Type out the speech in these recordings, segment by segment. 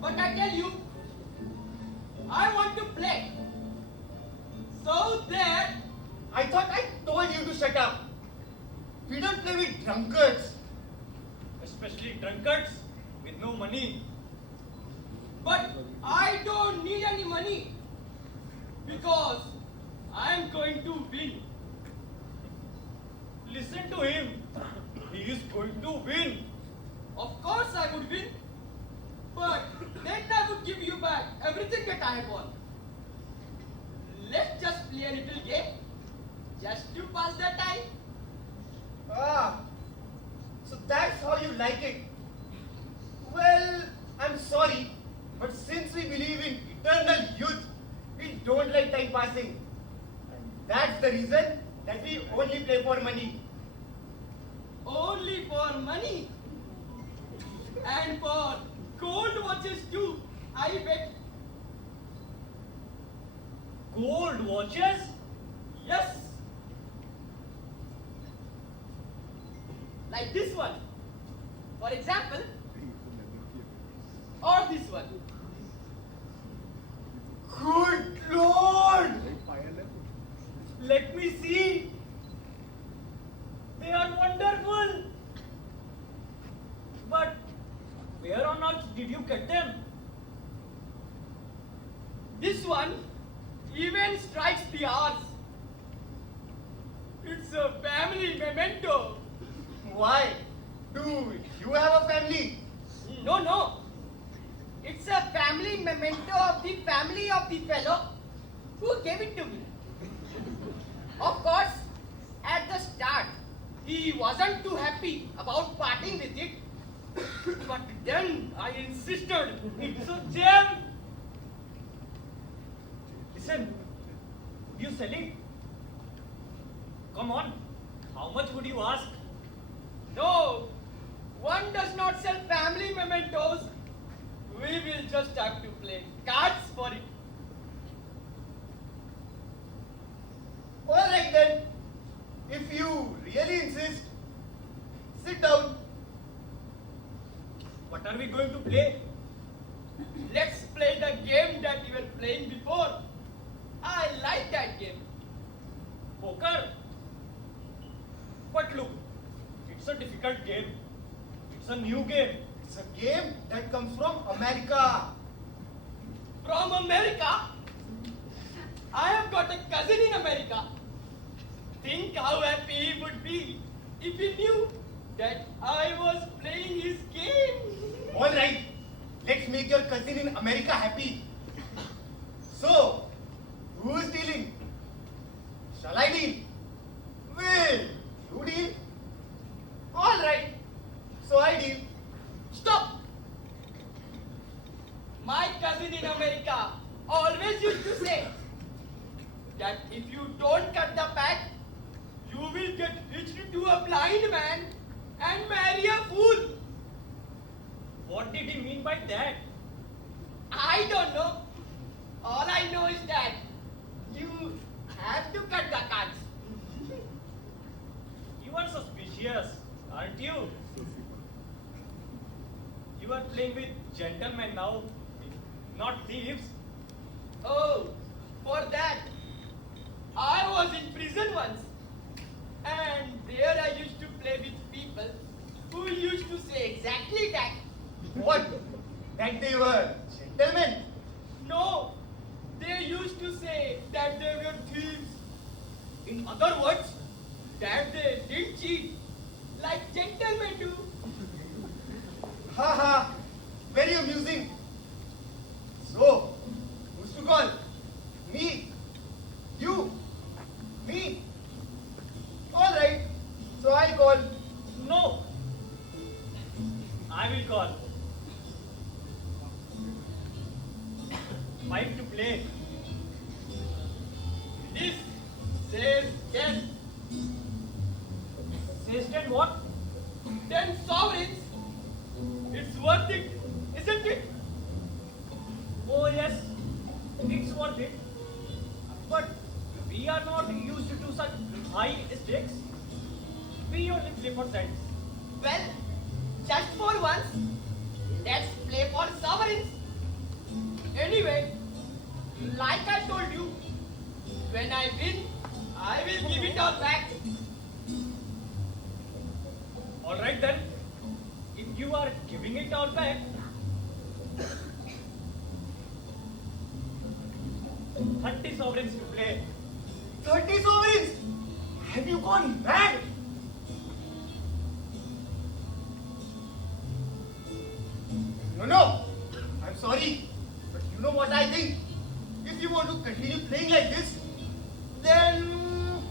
But I tell you, I want to play. So that I thought I told you to shut up. We don't play with drunkards. Especially drunkards with no money. but I don't need any money because I'm going to win. Listen to him. He is going to win. Of course I would win, but then I would give you back everything that I have won. Let's just play a little game, just to pass the time. Ah, so that's how you like it. Well, I'm sorry, but since we believe in eternal youth, we don't like time passing. And that's the reason that we only play for money. Only for money. And for gold watches too, I bet. Gold watches? Yes. Like this one, for example, or this one. Good Lord! Let me see. They are wonderful. But where on earth did you get them? This one even strikes the hours. It's a family memento. Why? Do you have a family? No, no. It's a family memento of the family of the fellow who gave it to me. Of course, at the start, he wasn't too happy about parting with it. But then I insisted. It's a gem. Listen, would you sell it? Come on. How much would you ask? No, one does not sell family mementos. We will just have to play cards for it. Alright then. If you really insist, sit down. What are we going to play? Let's play the game that we were playing before. I like that game. Poker? But look, it's a difficult game. It's a new game. It's a game that comes from America. From America? I have got a cousin in America. Think how happy he would be if he knew that I was playing his game. Alright, let's make your cousin in America happy. So, who's dealing? Shall I deal? Will you deal? Alright, so I deal. Stop! My cousin in America always used to say that if you don't cut the pack, you will get hitched to a blind man and marry a fool. What did he mean by that? I don't know. All I know is that you have to cut the cards. You are suspicious, aren't you? You are playing with gentlemen now, not thieves. Oh, for that, I was in prison once. And there I used to play with people who used to say exactly that. What? That they were gentlemen? No, they used to say that they were thieves. In other words, that they didn't cheat, like gentlemen do. Ha ha, very amusing. So, who 5 to play. This says 10. Says 10 what? 10 sovereigns. It's worth it, isn't it? Oh yes, it's worth it. But we are not used to such high stakes. We only play for cents. Well, just for once, let's play for sovereigns. Anyway, like I told you, when I win, I will give it all back. Alright then, if you are giving it all back, 30 sovereigns to play. 30 sovereigns! Have you gone mad? No, I'm sorry, but you know what I think? If you want to continue playing like this, then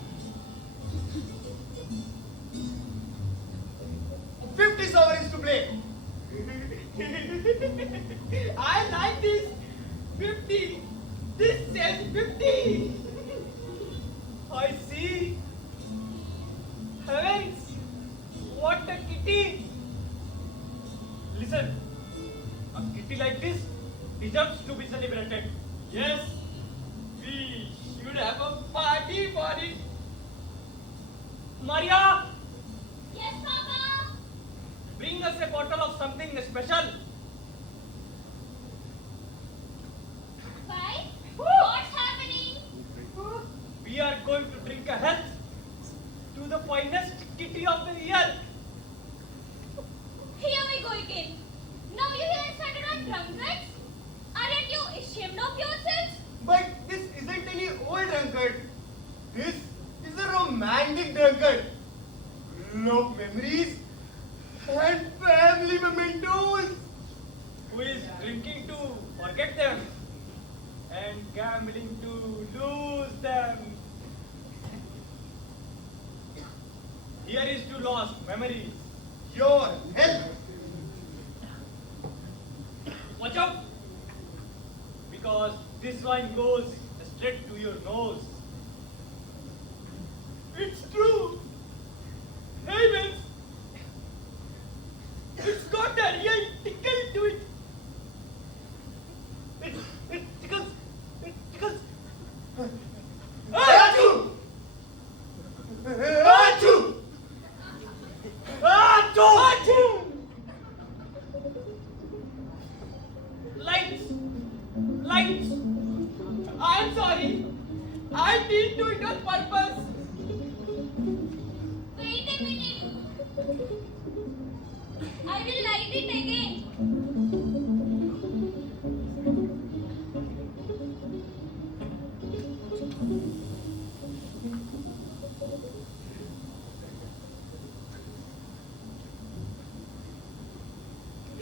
50 sovereigns to play. I like this. 50. This says 50. I see. Heavens, what a kitty! Listen, a kitty like this deserves to be celebrated. Yes, we should have a party for it. Maria, Yes, Papa. bring us a bottle of something special. Why? What's happening? We are going to drink a health to the finest kitty of the year. Here we go again. Now you here started on drunkards? Aren't you ashamed of yourselves? But this isn't any old drunkard. This is a romantic drunkard. Love memories and family mementos. Who is drinking to forget them and gambling to lose them. Here is to lost memories. Your health. Watch out! Because this wine goes straight to your nose. It's true. Heavens. It's got a real tickle to it. It tickles. It tickles. Achoo! Achoo! Achoo! Lights! Lights! I'm sorry. I didn't do it on purpose. Wait a minute. I will light it again.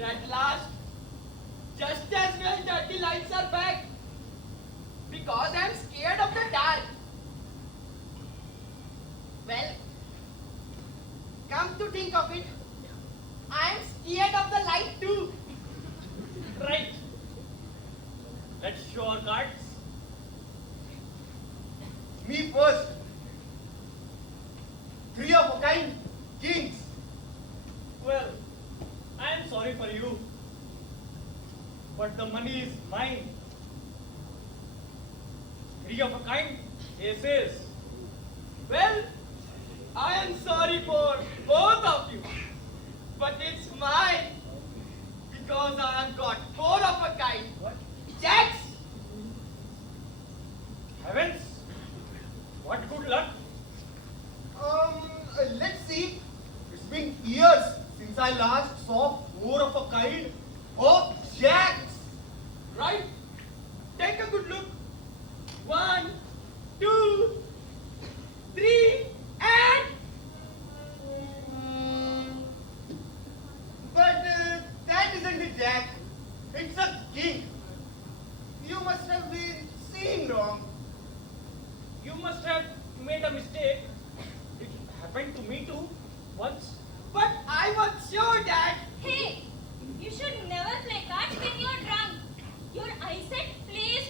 At last, just as well dirty lights are back. Because I'm scared of the dark. Well, come to think of it, I'm scared of the light too. Right. Let's show our cards. Me first. Three of a kind, kings. Well, I am sorry for you. But the money is mine. Three of a kind, aces. Well, I am sorry for both of you. But it's mine. Because I have got four of a kind. What? Jacks! Heavens! What good luck! Let's see. It's been years since I last saw four of a kind of jacks. Right? Take a good look. 1, 2, 3, and... But that isn't a jack. It's a king. You must have been seeing wrong. You must have made a mistake. It happened to me too, once. But I was sure that... Hey, you should never play cards when you're drunk. Your eyesight plays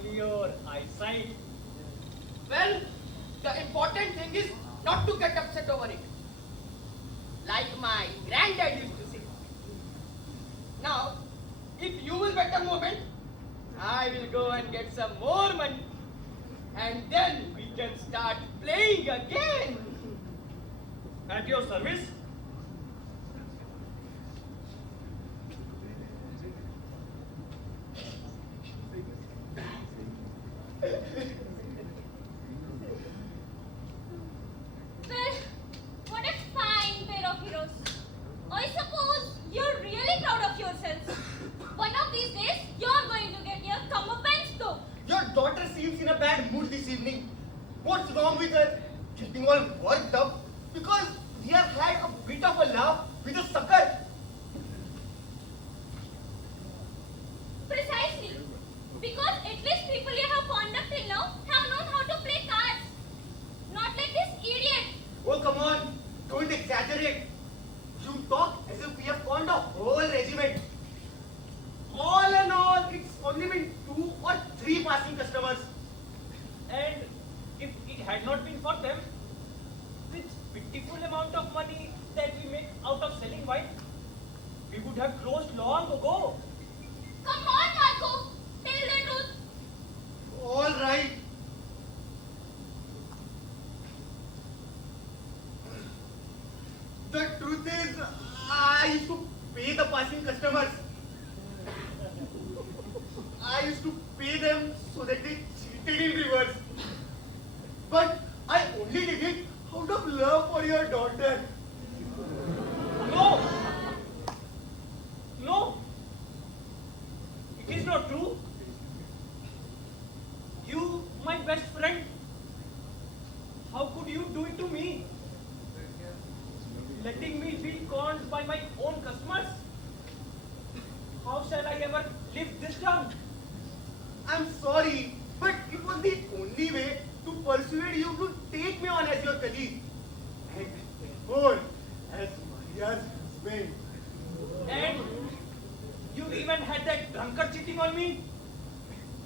only your eyesight. Well, the important thing is not to get upset over it. Like my granddad used to say. Now, if you will bet a moment, I will go and get some more money. And then we can start playing again. At your service. Well, what a fine pair of heroes. I suppose you're really proud of yourselves. One of these days, you're going to get your comeuppance though. Your daughter seems in a bad mood this evening. What's wrong with her? Getting all worked up because we have had a bit of a laugh with a sucker. Precisely. Because at least people you have fond of till now have known how to play cards. Not like this idiot. Oh, come on. Don't exaggerate. You talk as if we have found a whole regiment. All in all, it's only been 2 or 3 passing customers. And if it had not been for them, with pitiful amount of money that we make out of selling wine, we would have closed long ago. Come on, Marco. Tell the truth. All right. The truth is, I used to pay the passing customers. I used to pay them so that they cheated in reverse. But I only did it out of love for your daughter. No! No! It is not true. You, my best friend, how could you do it to me? Letting me be conned by my own customers? How shall I ever live this down? I'm sorry, but it was the only way to persuade you to take me on as your colleague. And therefore, as Maria's husband. And you even had that drunkard cheating on me?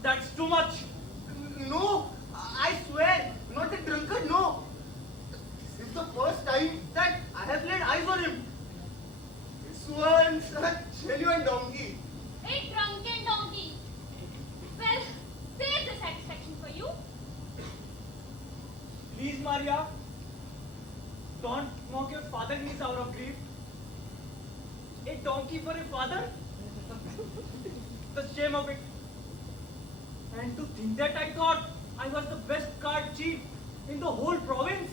That's too much. No, I swear, not a drunkard, no. This is the first time that I have laid eyes on him. This one's a genuine donkey. A drunken donkey. Well, there's the satisfaction for you. Please, Maria, don't mock your father in his hour of grief. A donkey for a father? The shame of it. And to think that I thought I was the best card chief in the whole province.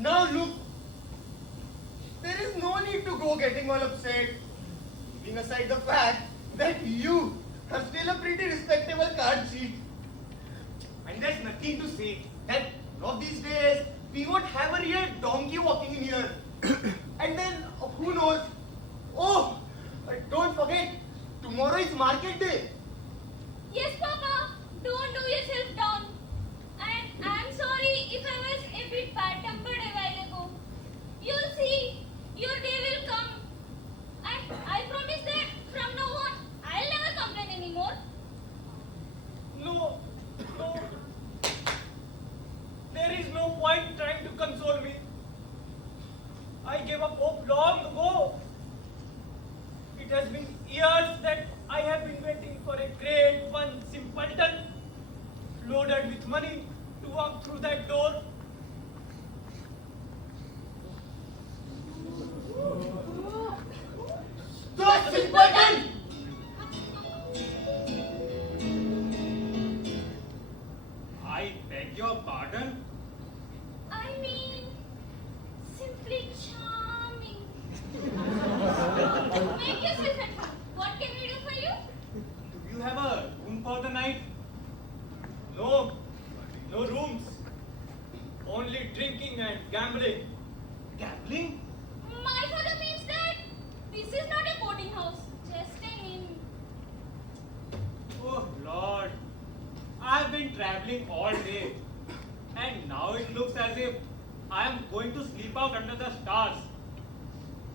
Now look, there is no need to go getting all upset. Leaving aside the fact that you are still a pretty respectable card sheet. And there's nothing to say that one of these days we won't have a real donkey walking in here. And then who knows? Oh, don't forget, tomorrow is market day. Yes, Papa. Don't do yourself down. And I'm sorry if I was a bit bad-tempered a while ago. You'll see, your day will come. And I promise that from now on, I'll never complain anymore. No, no. There is no point trying to console me. I gave up hope long ago. It has been years that I have been waiting for a great one simpleton loaded with money to walk through that door. The simpleton! I beg your pardon? I mean, simply charming. Make yourself at home. What can we do for you? Do you have a room for the night? No, no rooms. Only drinking and gambling. Gambling? My father means that this is not a boarding house, just an inn. Oh Lord, I've been traveling all day and now it looks as if I am going to sleep out under the stars.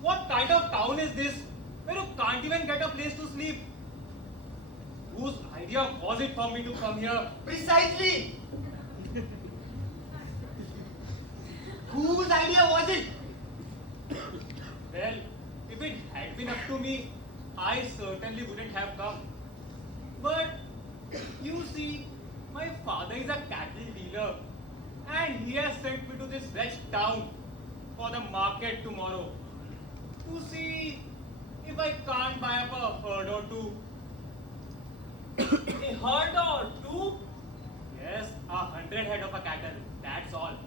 What kind of town is this where you can't even get a place to sleep? Whose idea was it for me to come here? Precisely! Whose idea was it? Well, if it had been up to me, I certainly wouldn't have come. But you see, my father is a cattle dealer and he has sent me to this wretched town for the market tomorrow to see if I can't buy up a herd or two. A herd or two? Yes, 100 head of a cattle, that's all.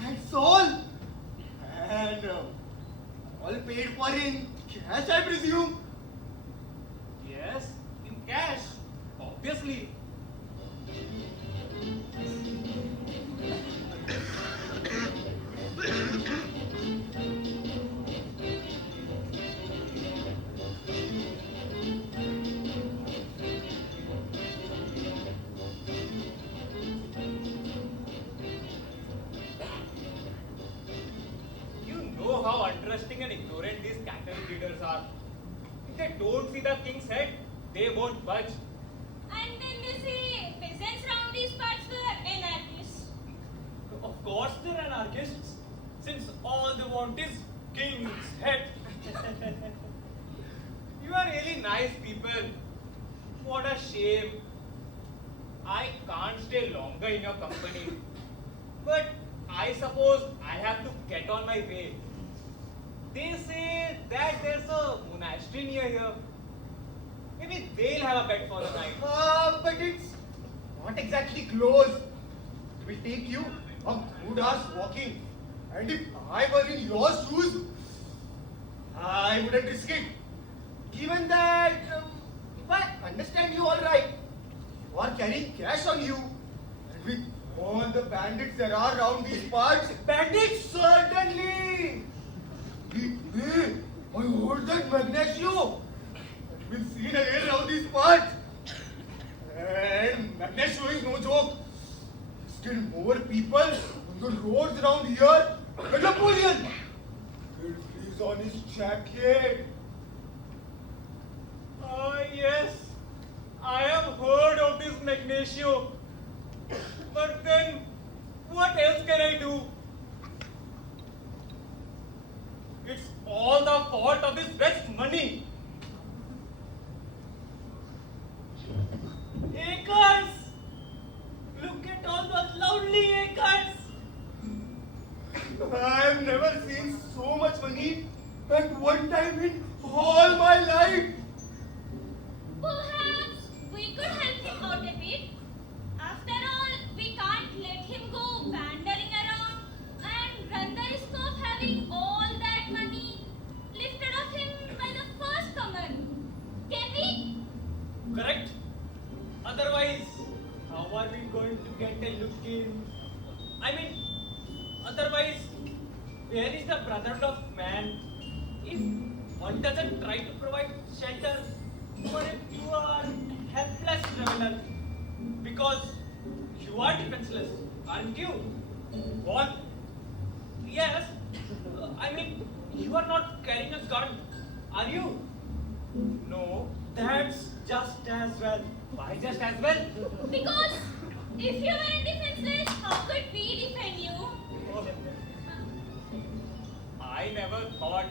That's all? And all paid for in cash, I presume? Yes, in cash, obviously. You know how interesting and ignorant these cattle breeders are. If they don't see the king's head, they won't budge. And then they say peasants round these parts were anarchists. Of course they're anarchists, since all they want is king's head. You are really nice people. What a shame. I can't stay longer in your company. But I suppose I have to get on my way. They say that there's a monastery near here. Maybe they'll have a bed for the night. But it's not exactly close. It will take you a good hour's walking. And if I were in your shoes, I wouldn't risk it. Given that, if I understand you all right, you are carrying cash on you. And with all the bandits there are around these parts. Bandits? Certainly! Hey, I heard that Magnatio has been seen again around these parts. And Magnatio is no joke. Still more people on the roads around here than Napoleon. It sleeves on his jacket. Yes, I have heard of this Magnatio. But then, what else can I do? It's all the fault of this wretched money. Acres! Look at all those lovely acres! I've never seen so much money at one time in all my life. Perhaps we could help him out a bit. After all, we can't let him go wandering around and run the risk of having all that money lifted off him by the first comer. Can we? Correct? Otherwise, how are we going to get a look in? Otherwise, where is the brotherhood of man? If one doesn't try to provide shelter for a poor, helpless traveler, because you are defenseless, aren't you? What? Yes. You are not carrying a gun, are you? No. That's just as well. Why just as well? Because if you were defenseless, how could we defend you? I never thought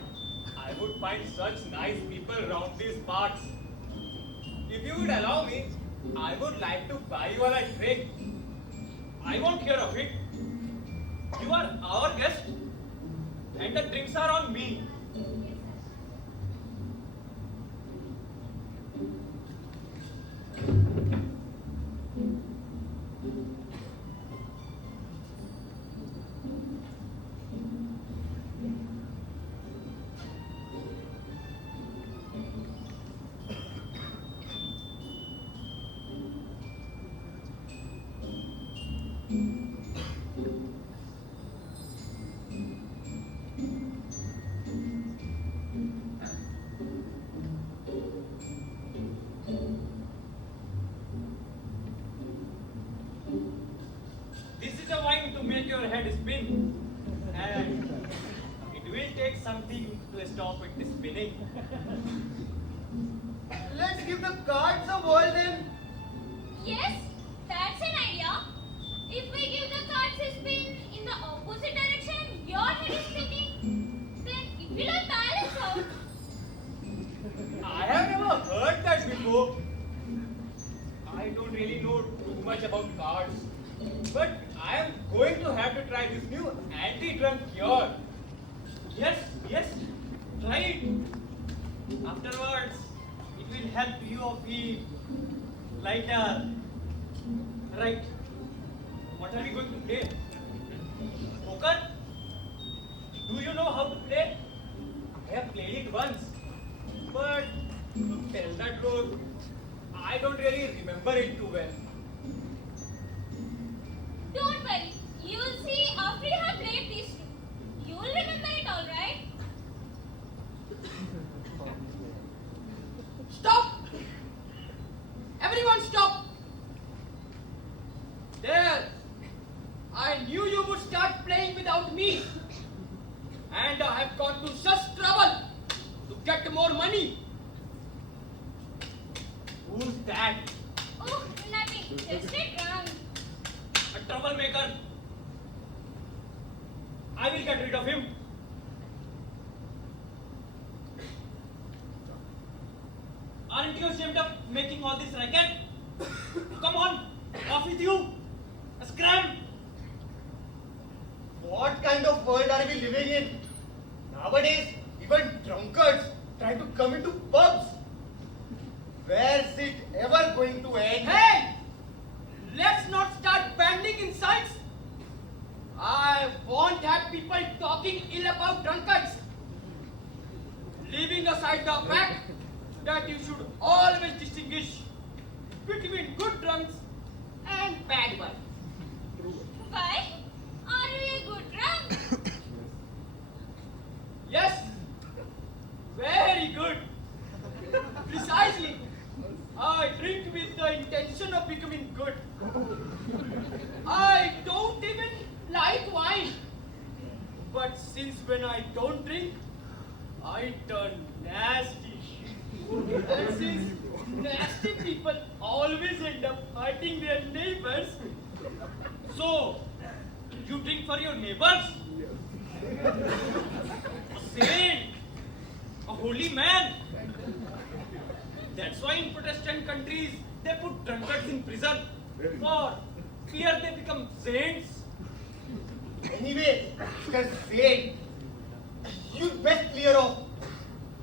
I would find such nice people around these parts. If you would allow me, I would like to buy you all a drink. I won't hear of it. You are our guest, and the drinks are on me. to make your head spin. And it will take something to stop it spinning. Let's give the cards a whirl then. Yes, that's an idea. If we give the cards a spin in the opposite direction, your head is spinning, then it will all balance out. I have never heard that before. I don't really know too much about cards. But I am going to have to try this new anti-drunk cure. Yes, try it. Afterwards, it will help you feel lighter. Right. What are we going to play? Poker? Do you know how to play? I have played it once. But to tell the truth, I don't really remember it too well. Don't worry, you will see after you have played these two. You will remember it all right. Stop! Everyone stop! There! I knew you would start playing without me. And I have gone to such trouble to get more money. Who's that? Oh, nothing, just a drunk. A troublemaker. I will get rid of him. Aren't you ashamed of making all this racket? Come on, off with you. Scram! What kind of world are we living in? Nowadays, even drunkards try to come into pubs. Where's it ever going to end? Hey! Let's not start banning insults. I won't have people talking ill about drunkards. Leaving aside the fact that you should always distinguish between good drunks and bad ones. Why? Are you a good drunk? Yes, very good. Precisely. I drink with the intention of becoming good. I don't even like wine. But since when I don't drink, I turn nasty. And since nasty people always end up hurting their neighbors, So, you drink for your neighbors? A saint, a holy man. That's why in Protestant countries they put drunkards in prison. For fear they become saints. Anyway, Mr. Saint, you'd best clear off.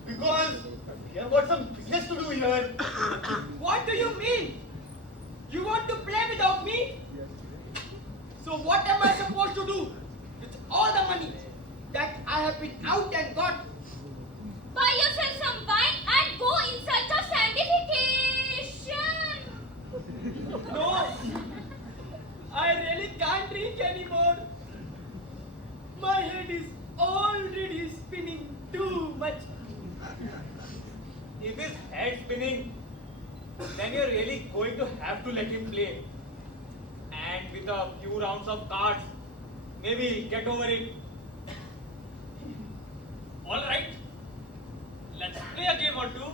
Because we have got some business to do here. what do you mean? You want to play without me? So what am I supposed to do with all the money that I have been out and got? Buy yourself some wine and go in search of sanctification. No, I really can't drink anymore. My head is already spinning too much. If his head spinning, then you're really going to have to let him play. And with a few rounds of cards, maybe get over it. All right, let's play a game or two.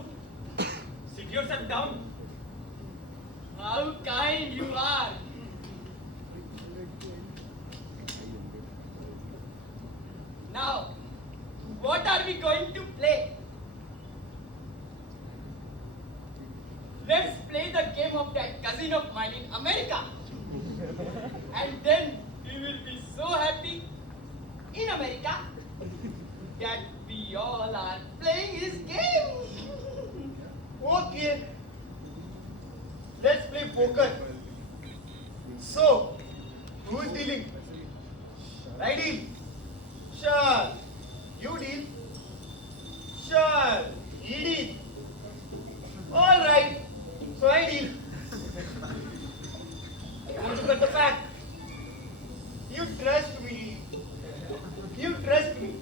Sit yourself down. How kind you are. Now, what are we going to play? Let's play the game of that cousin of mine in America. And then we will be so happy in America that we all are playing his game. Okay. Let's play poker. So, who's dealing? Shall I deal? Shall you deal? Shall he deal? All right. So I deal. I want to cut the pack. You trust me. You trust me.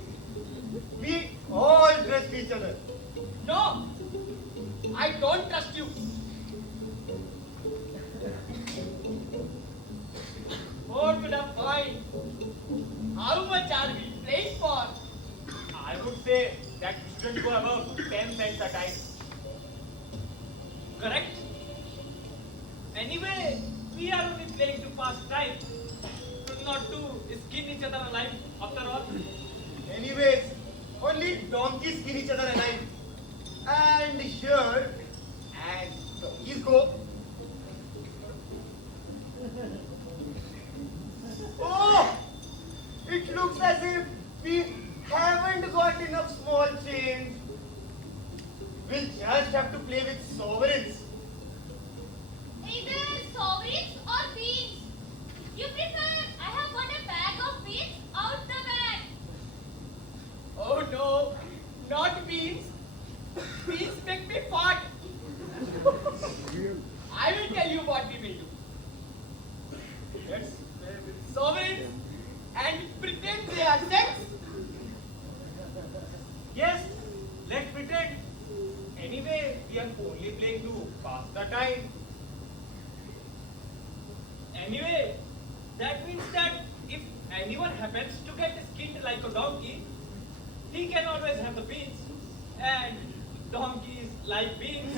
We all trust each other. No, I don't trust you. What could I find the time. Correct? Anyway, we are only playing to pass time, not to skin each other alive after all. Anyways, only donkeys skin each other alive. And here, as donkeys go. Oh! It looks as if we haven't got enough small change. We'll just have to play with sovereigns. Either sovereigns or beans. You prefer? I have got a bag of beans out the bag. Oh no, not beans. Beans make me fart. I will tell you what we will do. Let's play with sovereigns and pretend they are sex. Yes, let's pretend. Anyway, we are only playing to pass the time. Anyway, that means that if anyone happens to get skinned like a donkey, he can always have the beans. And donkeys like beans.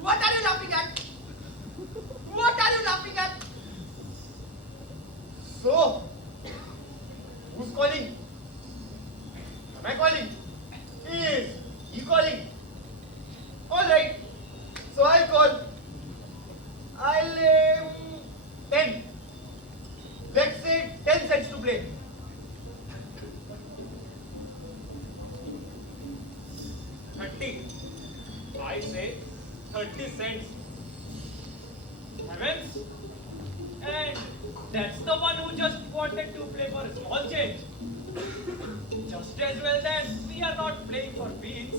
What are you laughing at? What are you laughing at? So, who's calling? Am I calling? Is he calling? Alright, so I'll call. I'll 10. Let's say 10 cents to play. 30. I say 30 cents. Heavens! And that's the one who just wanted to play for a small change. Just as well that we are not playing for beans,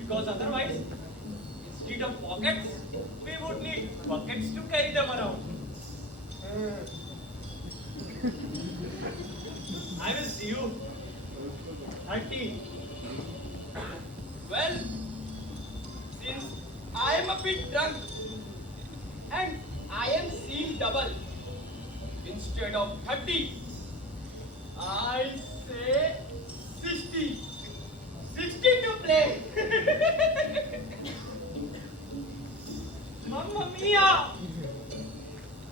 because otherwise, instead of pockets, we would need buckets to carry them around. I will see you. 30. Well, since I am a bit drunk and I am seeing double instead of 30, I say 60. 60 to play. Mamma mia!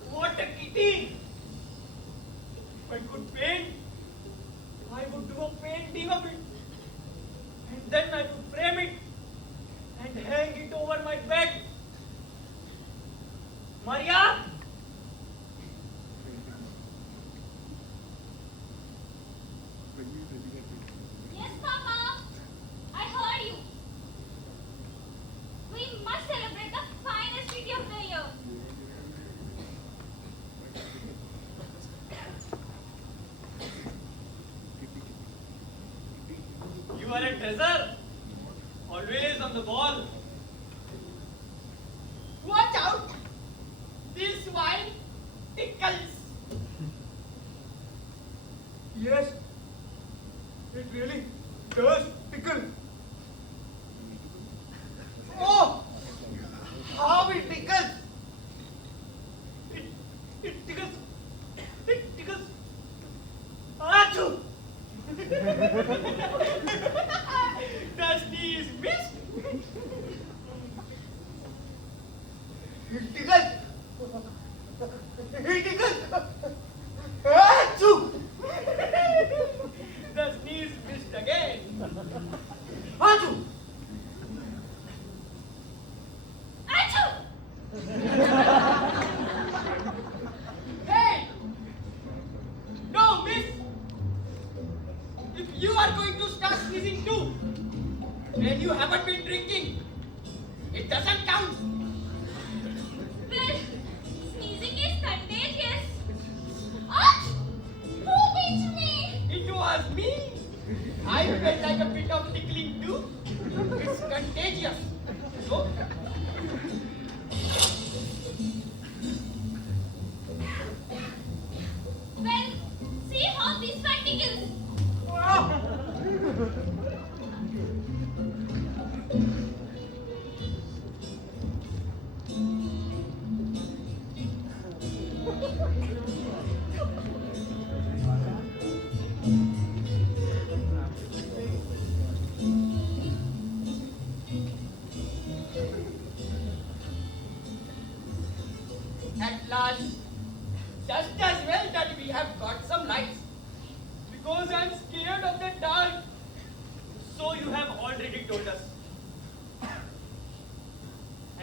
What a kitty! If I could paint, I would do a painting of it. And then I would frame it and hang it over my bed. Maria? Yes, Papa. I heard you. We must celebrate the finest city of the year. You are a treasure. Always on the ball. Watch out! This wine tickles. Yes, it really does tickle. Oh, how it tickles! It tickles. It tickles. Achoo! The sneeze missed. It tickles! It tickles! Achoo! The sneeze missed again. Achoo! Achoo! Hey! No, miss! If you are going to start sneezing too, then you haven't been drinking. It doesn't count. Well, sneezing is contagious. Ach! Who pinched me? It was me. I felt like a bit of tickling too. It's contagious. So, Well, see how this one tickles. because I'm scared of the dark. So you have already told us.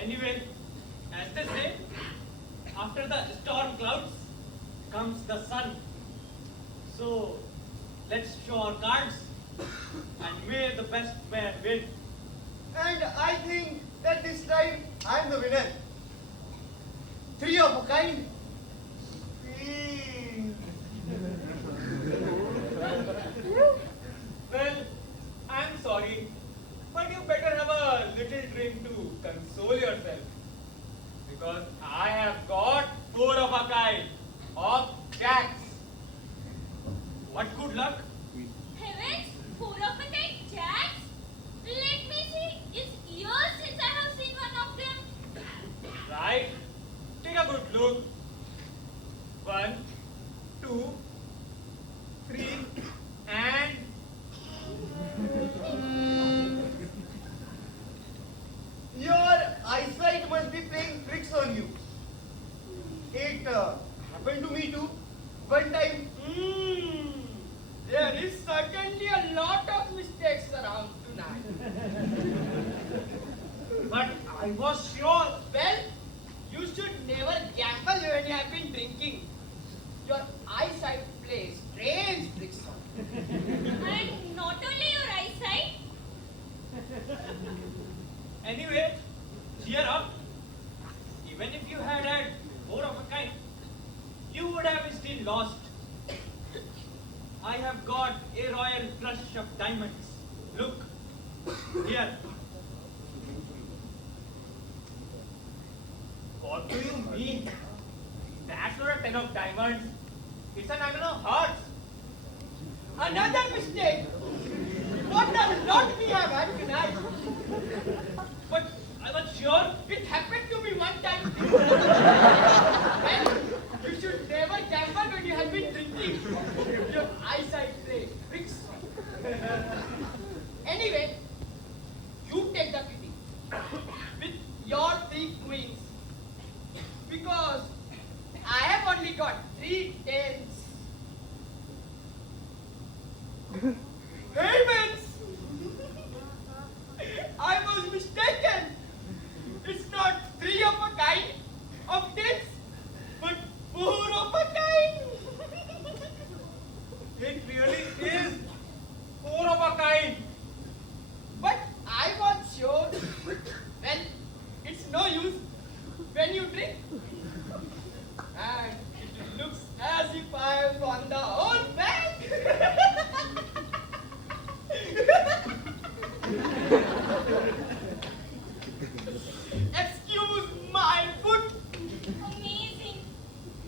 Anyway, as they say, after the storm clouds comes the sun. So let's show our cards and may the best man win. And I think that this time I'm the winner. Three of a kind. Well, I'm sorry, but you better have a little drink to console yourself. Because I have got four of a kind of jacks. What good luck? Heavens, four of a kind jacks? Let me see. It's years since I have seen one of them. Right? Take a good look. 1, 2, 3, and Your eyesight must be playing tricks on you. It happened to me too. One time. There is certainly a lot of mistakes around tonight. but I was sure. Well, you should never gamble when you have been drinking. Your eyesight plays strange tricks on you. And not only your eyesight, Anyway, cheer up. Even if you had four of a kind, you would have still lost. I have got a royal flush of diamonds. Look, here. What do you mean? That's not a 10 of diamonds. It's an 9 of hearts. Another mistake. What a lot we have had tonight. But I was sure. It happened to me one time. Well, you should never gamble when you have been drinking. Your eyesight plays tricks on you. Anyway, you take the kitty with your 3 queens. Because I have only got 3 tens. Heavens! I was mistaken. It's not 3 of a kind of tens, but 4 of a kind. It really is four of a kind. But I was sure. Well, it's no use when you drink. And it looks as if I have won the whole bag. Excuse my foot. amazing.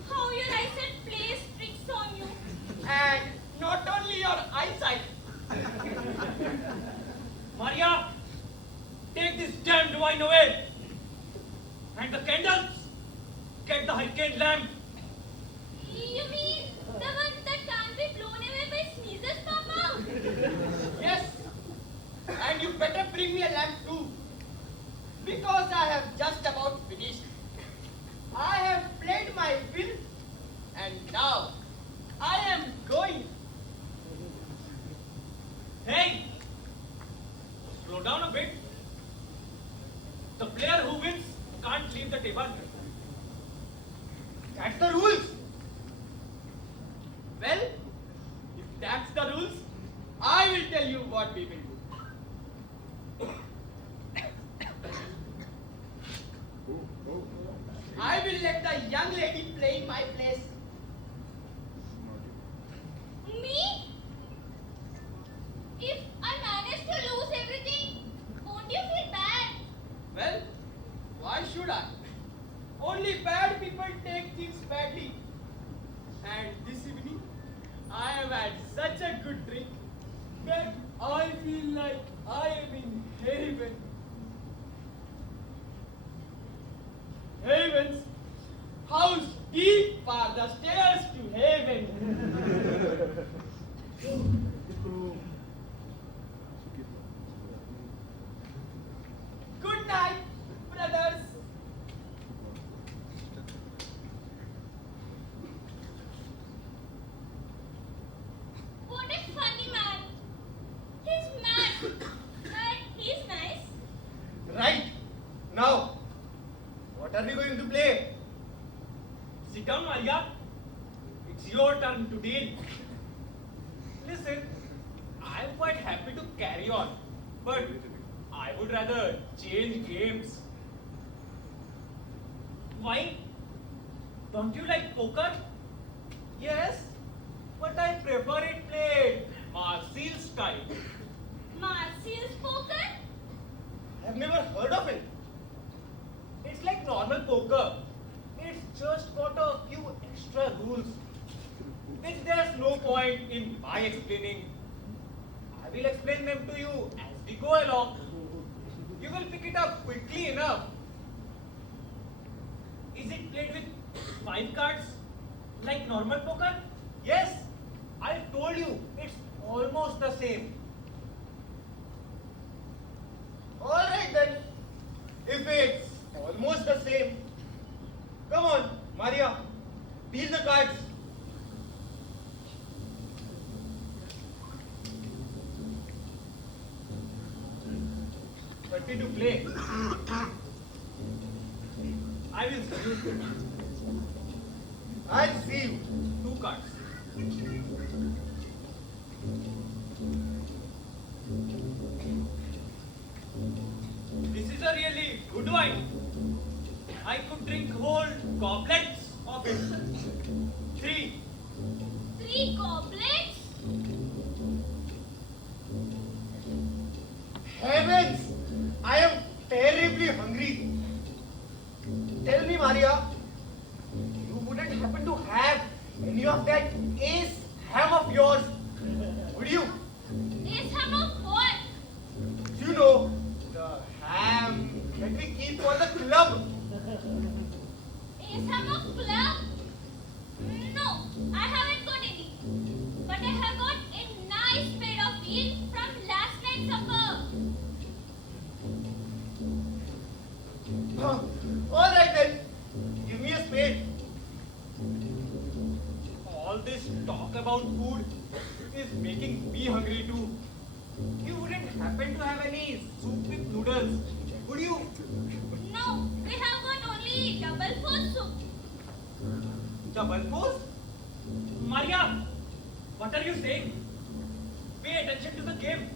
How your eyesight plays tricks on you. And not only your eyesight. Maria, take this damned wine away. And the candles. Get the hurricane lamp. You mean the one that can't be blown away by sneezes, Papa? Yes. And you better bring me a lamp too. Because I have just about finished. I have played my will. And now I am going. Hey! Slow down a bit. The player who wins can't leave the table. That's the rules. Well, if that's the rules, I will tell you what we will do. I will let the young lady play in my place. Me? If I manage to lose everything, won't you feel bad? Well, why should I? Only bad people take things badly. And this evening, I have had such a good drink that I feel Maria, it's your turn to deal. Listen, I'm quite happy to carry on, but I would rather change games. Why? Don't you like poker? Yes, but I prefer it played Marcel style. Marcia's poker? I've never heard of it. It's like normal poker. It's just got a few extra rules, which there's no point in my explaining. I will explain them to you as we go along. You will pick it up quickly enough. Is it played with 5 cards like normal poker? Yes, I told you it's almost the same. Alright then. If it's almost the same. Come on, Maria. Deal the cards. But to play. I will see you. I'll see you. 2 cards. This is a really good wine. I could drink whole goblets of it. 3. 3 goblets? Heavens! I am terribly hungry. Tell me, Maria, you wouldn't happen to have any of that ace ham of yours, would you? Ace ham of what? You know, the ham that we keep for the club. Ace ham of club? No, I haven't got any. But I have got a nice pair of wheels from last night's supper. All right then, give me a spade. All this talk about food is making me hungry too. You wouldn't happen to have any soup with noodles, would you? No, we have got only double force soup. Double pose? Maria, what are you saying? Pay attention to the game.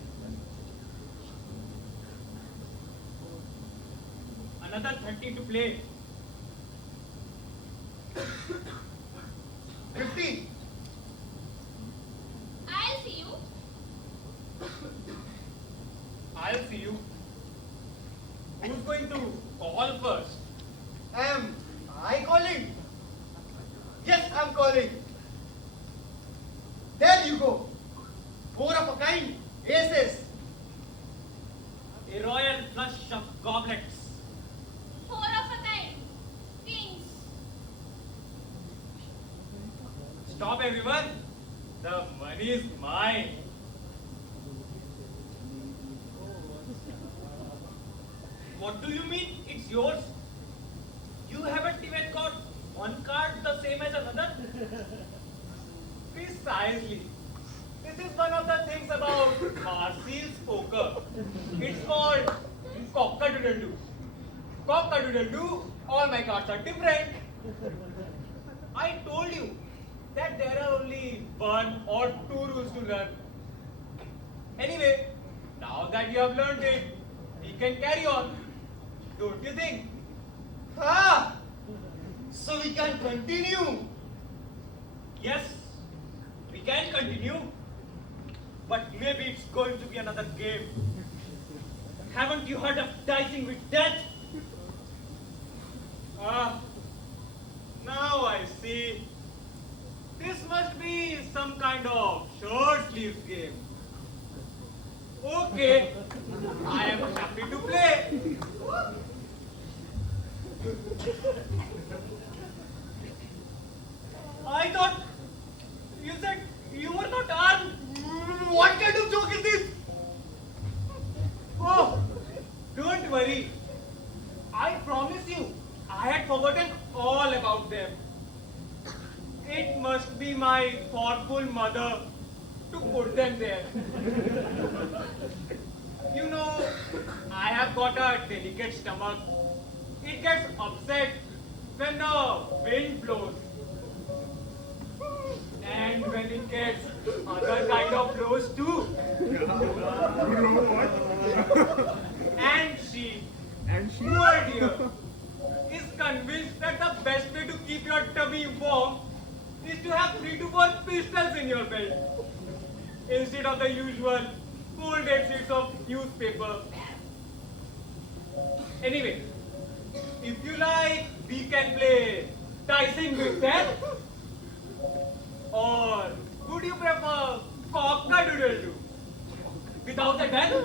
Another 30 to play. 50. I'll see you. I'll see you. Who's going to call first? Am I calling? Yes, I'm calling. There you go. 4 of a kind. Aces. A royal flush of goblets. 4 of a kind. Kings. Stop everyone. The money is mine. What do you mean it's yours? You haven't even got one card the same as another? Precisely. This is one of the things about Marcel's poker. It's called cock-a-doodle-doo. Cock-a-doodle-doo, all my cards are different. I told you that there are only 1 or 2 rules to learn. Anyway, now that you have learned it, we can carry on. Don't you think? Ah! So we can continue. Yes, we can continue. But maybe it's going to be another game. Haven't you heard of dicing with death? Ah, now I see. This must be some kind of short sleeve game. Okay, I am happy to play. I thought you said you were not armed. What kind of joke is this? Oh, don't worry. I promise you, I had forgotten all about them. It must be my thoughtful mother to put them there. You know, I have got a delicate stomach. It gets upset when the wind blows. And when it gets other kind of blows too. And she, poor dear, is convinced that the best way to keep your tummy warm is to have 3 to 4 pistols in your belt instead of the usual folded sheets of newspaper. Anyway, if you like, we can play dicing with them. Or would you prefer cock-a-doodle-doo? Without a gun?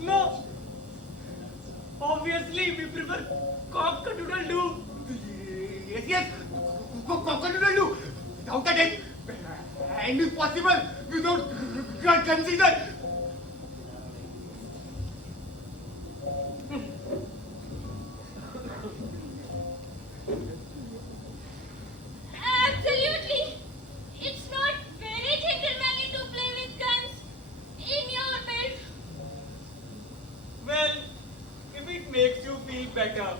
No. Obviously, we prefer cock-a-doodle-doo. Yes. Cock-a-doodle-doo. Without a deck. And if possible, without consider. Absolutely. It's not very gentlemanly to play with guns in your belt. Well, if it makes you feel better.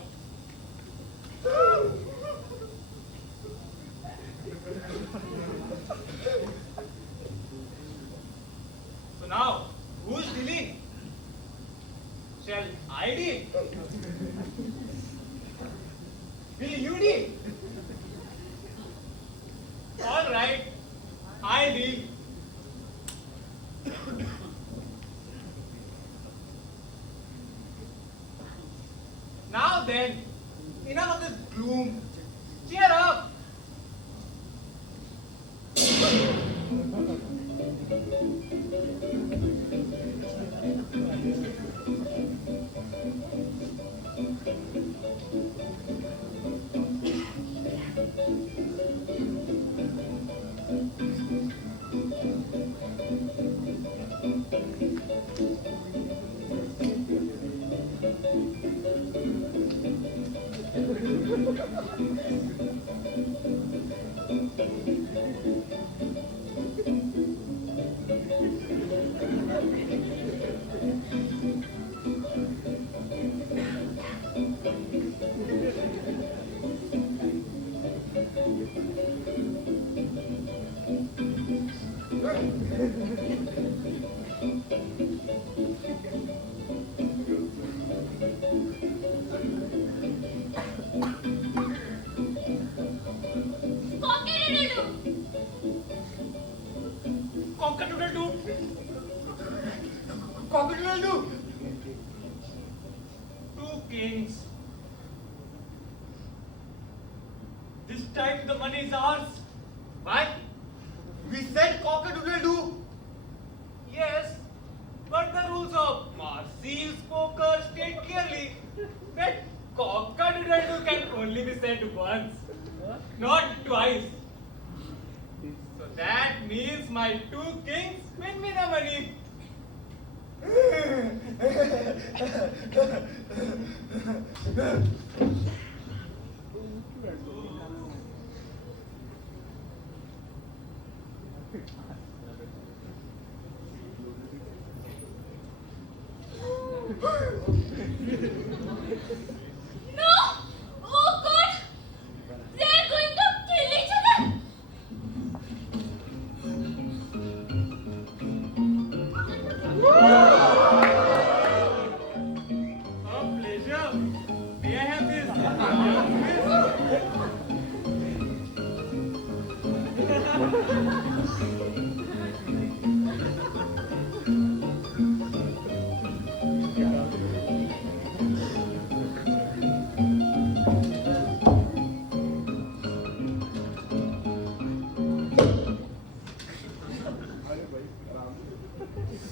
So now, who's dealing? Shall I deal? Will you deal? All right, I deal. Now then, enough of this gloom. Cheer up. Cock-a-doodle-doo. Cock-a-doodle-doo. Cock-a-doodle-doo. 2 kings. This time the money is ours. What? We said cock-a-doodle-doo. Yes, but the rules of Marseille's poker state clearly that cock-a-doodle-doo can only be said once, not twice. So that means my 2 kings win me the money. No! Oh God! They're going to kill each other! A pleasure. May I have this?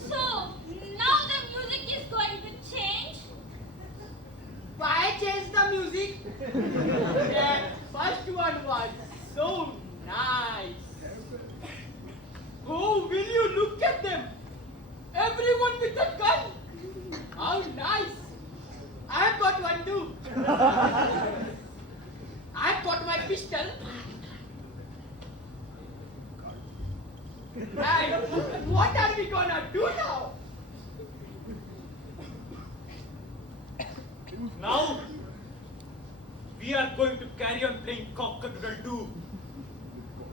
So, now the music is going to change. Why change the music? That first one was so nice. Oh, will you look at them? Everyone with a gun. How nice. I've got one too. I've got my pistol. And what are we gonna do now? Now we are going to carry on playing cock-a-doodle too.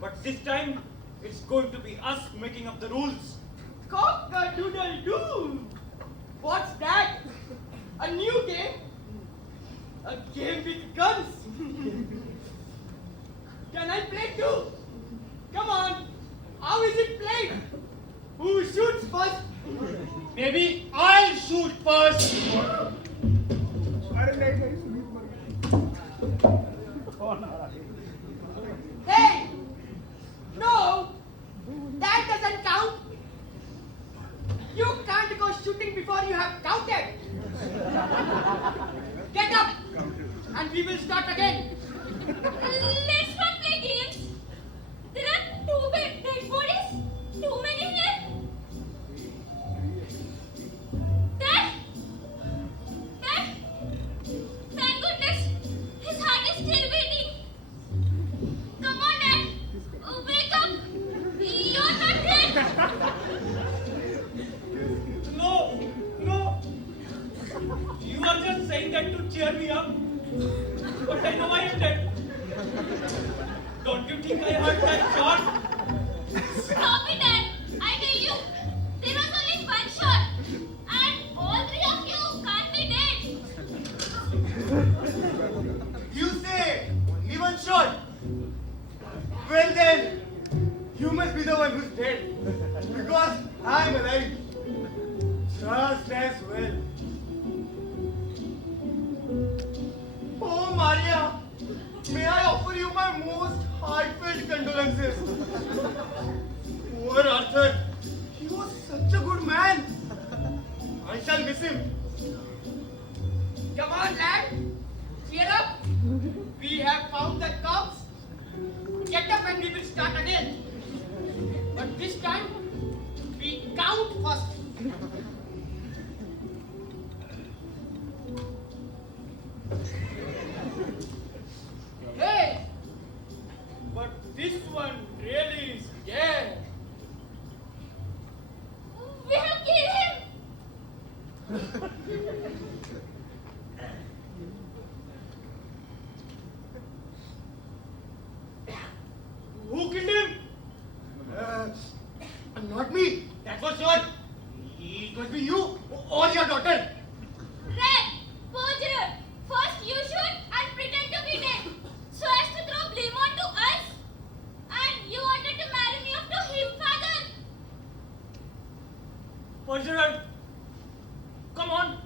But this time, it's going to be us making up the rules. Cock-a-doodle-doo! What's that? A new game? A game with guns? Can I play too? Come on! How is it played? Who shoots first? Maybe I'll shoot first. Hey! No! That doesn't count! You can't go shooting before you have counted! Get up! And we will start again! Let's not play games. There are too many dead bodies. Too many here. Dad? Dad? Thank goodness. His heart is still beating. Come on, Dad. Wake up. You're not dead. No, no. You are just saying that to cheer me up. But I know I am dead. Don't you think I heard that shot? Stop it, Dad. I tell you, there was only one shot. And all three of you can't be dead. You say only one shot. Well then, you must be the one who's dead. Because I'm alive. Just as well. Oh Maria, may I offer you my most heartfelt condolences. Poor Arthur, he was such a good man. I shall miss him. Come on, lad! Cheer up! We have found the cops. Get up and we will start again. But this time, we count first. Hey! But this one really is scared. We have killed him. Who killed him? Not me. That was sure. It must be you or your daughter. Red, perjurer. First you shoot and pretend to be dead, so as to throw blame on to us. And you wanted to marry me off to him, father. Perjurer, come on.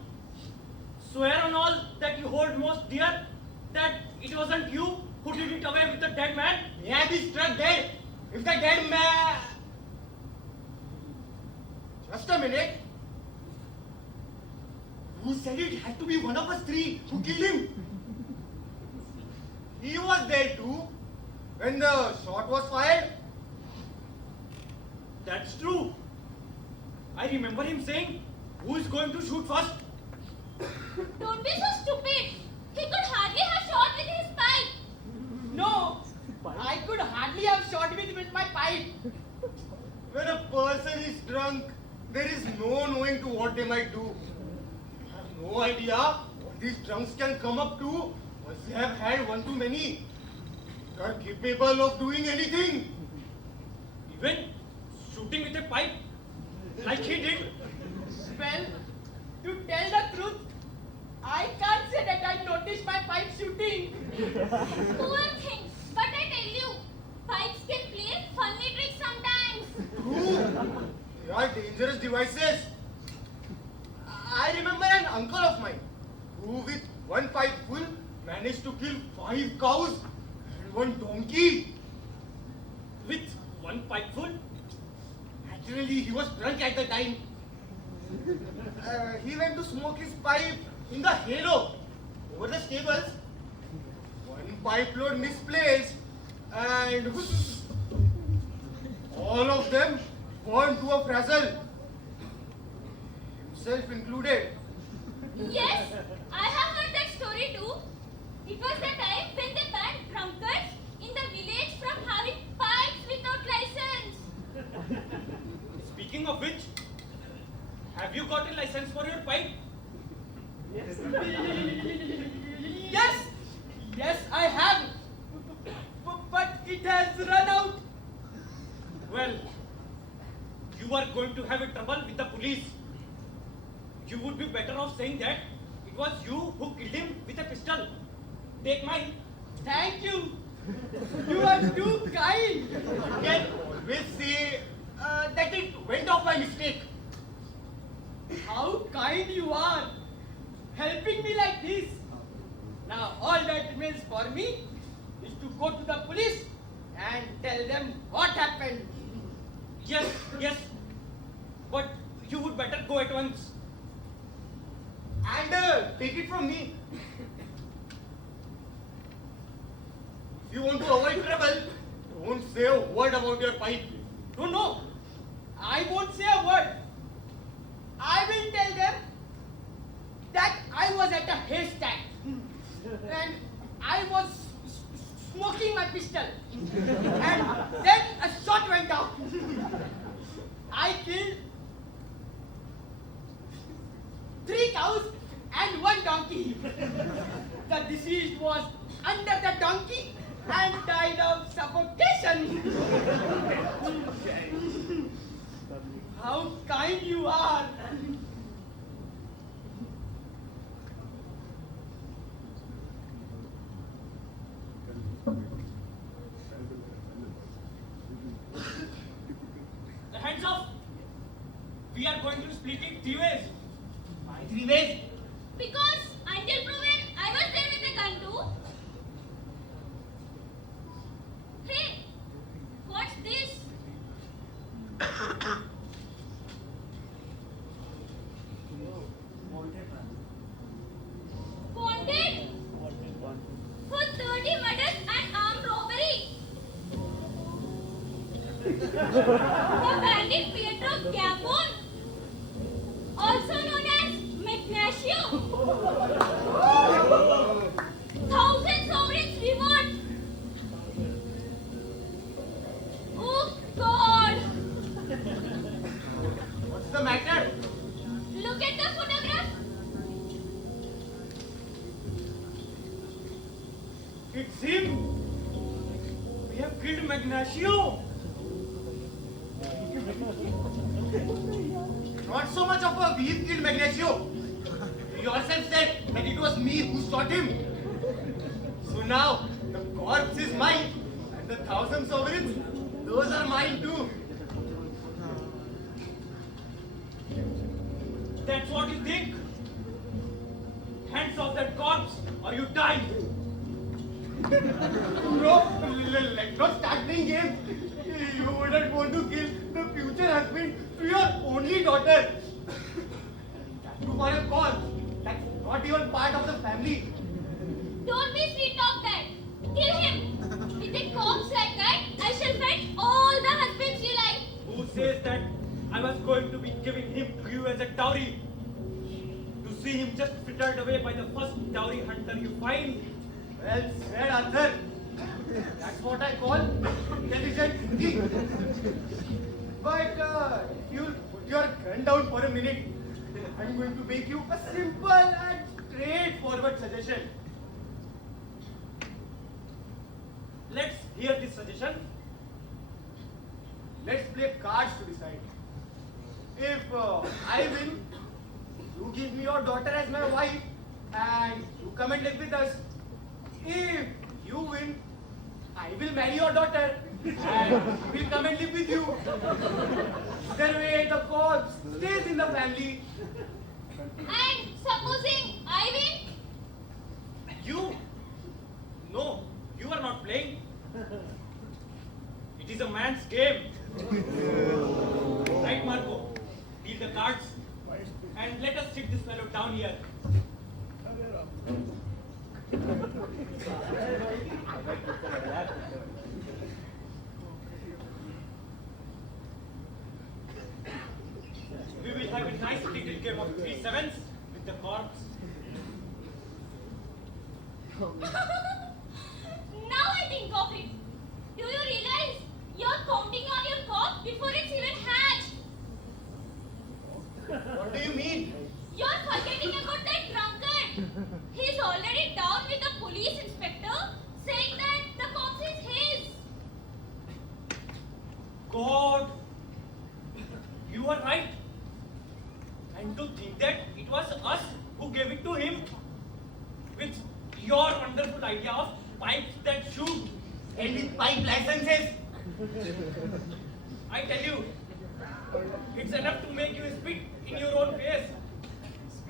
Swear on all that you hold most dear that it wasn't you who did it away with the dead man. May I be struck dead if the dead man... Just a minute. Who said it had to be one of us three who killed him? He was there too when the shot was fired. That's true. I remember him saying, who is going to shoot first? Don't be so stupid. He could hardly have shot with his pipe. No! I could hardly have shot with my pipe. When a person is drunk, there is no knowing to what they might do. I have no idea what these drunks can come up to once they have had one too many. They are capable of doing anything. Even shooting with a pipe, like he did. Well, to tell the truth, I can't say that I noticed my pipe shooting. Poor thing. But I tell you, pipes can play funny tricks sometimes. True. They are dangerous devices. I remember an uncle of mine who with one pipe full managed to kill 5 cows and 1 donkey. With one pipe full. Naturally, he was drunk at the time. He went to smoke his pipe in the hayloft over the stables. One pipe load misplaced and all of them burned to a frazzle. Himself included. Yes, I have heard that story too. It was the time when they banned drunkards in the village from having pipes without license. Speaking of which, have you got a license for your pipe? Yes! Yes, I have. you are going to have a trouble with the police. You would be better off saying that it was you who killed him with a pistol. Take mine. Thank you. You are too kind. You can always say that it went off by mistake. How kind you are, helping me like this. Now all that remains for me is to go to the police and tell them what happened. Yes, yes. But you would better go at once. And take it from me. If you want to avoid trouble, don't say a word about your pipe. No, no, I won't say a word. I will tell them that I was at a haystack and I was smoking my pistol and then a shot went off. I killed 3 cows and 1 donkey. The deceased was under the donkey and died of suffocation. How kind you are. Hands off. We are going to split it 3 ways. Why 3 ways? Because until proven, I was there with a gun too. Hey, what's this? Wanted for 30 murders and armed robbery. The bandit Pietro Capone, also known as Magnaccio. 1,000 sovereigns reward. Oh God! What's the matter? Look at the photograph. It's him. We have killed Magnaccio. Not so much of a we've killed Magnaccio. You yourself said that it was me who shot him. So now, the corpse is mine, and the 1,000 sovereigns, those are mine too. That's what you think? Hands off that corpse or you die. No, let's not start playing games. You wouldn't want to kill the future husband to your only daughter. That too for a cause. That's not even part of the family. Don't be sweet talk that. Kill him. With a corpse like that, I shall find all the husbands you like. Who says that I was going to be giving him to you as a dowry? To see him just frittered away by the first dowry hunter you find. Well said, Arthur. That's what I call intelligent thinking. But if you'll put your gun down for a minute, I'm going to make you a simple and straightforward suggestion. Let's hear this suggestion. Let's play cards to decide. If I win, you give me your daughter as my wife and you come and live with us. If you win, I will marry your daughter and we will come and live with you. Either way, the corpse stays in the family. And supposing I win? You? No, you are not playing. It is a man's game. Right, Marco? Deal the cards and let us sit this fellow down here. We will have a nice little game of 3 sevens with the corpse. Now I think of it. Do you realize you're counting on your corpse before it's even hatched? What do you mean? You're forgetting about that drunkard. He's already down with the police inspector saying that the corpse is his. God! You are right. And to think that it was us who gave it to him with your wonderful idea of pipes that shoot. And with pipe licenses. I tell you, it's enough to make you spit in your own face.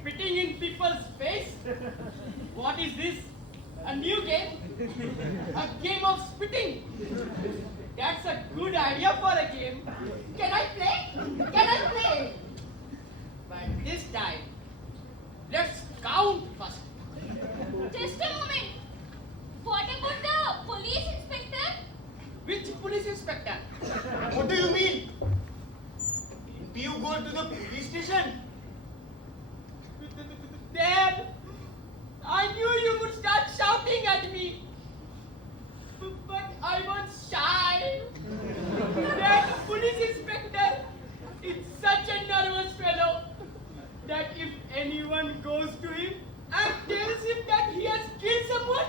Spitting in people's face? What is this? A new game? A game of spitting? That's a good idea for a game. Can I play? Can I play? But this time, let's count first. Just a moment. What about the police inspector? Which police inspector? What do you mean? Do you go to the police station? Dad, I knew you would start shouting at me. But I was shy. That police inspector is such a nervous fellow that if anyone goes to him and tells him that he has killed someone,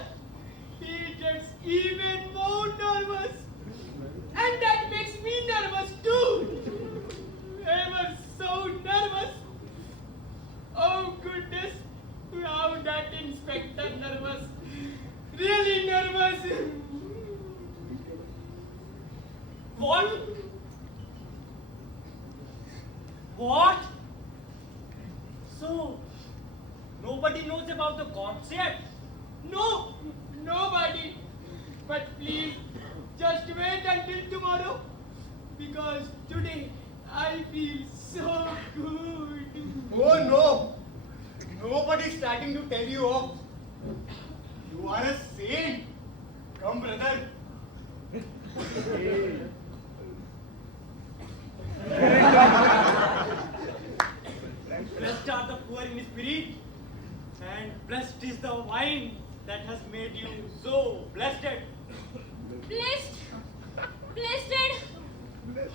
he gets even more nervous. And that makes me nervous too. Ever so nervous. Oh goodness, how that inspector nervous. Really nervous. What? What? So, nobody knows about the corpse yet? No, nobody. But please, just wait until tomorrow. Because today I feel so good. Oh no! Nobody's starting to tell you off. You are a saint. Come, brother. Blessed are the poor in spirit, and blessed is the wine that has made you so blessed. Blessed. Blessed.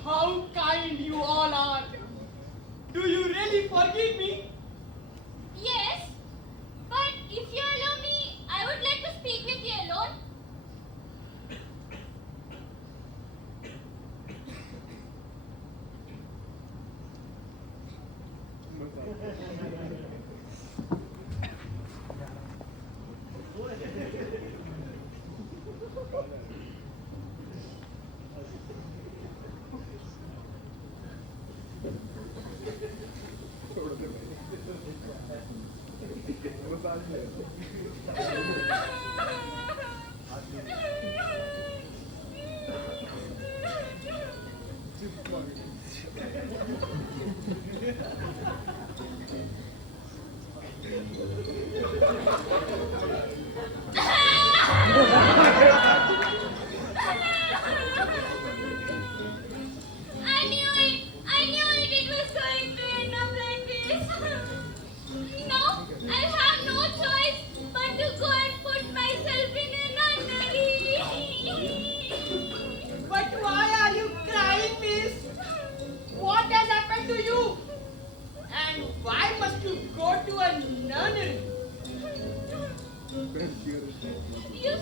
How kind you all are. Do you really forgive me? Yes. But if you allow me, I would like to speak with you alone. I knew it. It was going to end up like this. No, I have no choice but to go and put myself in a nunnery. But why are you crying, miss? What has happened to you? And why must you go to a nunnery? You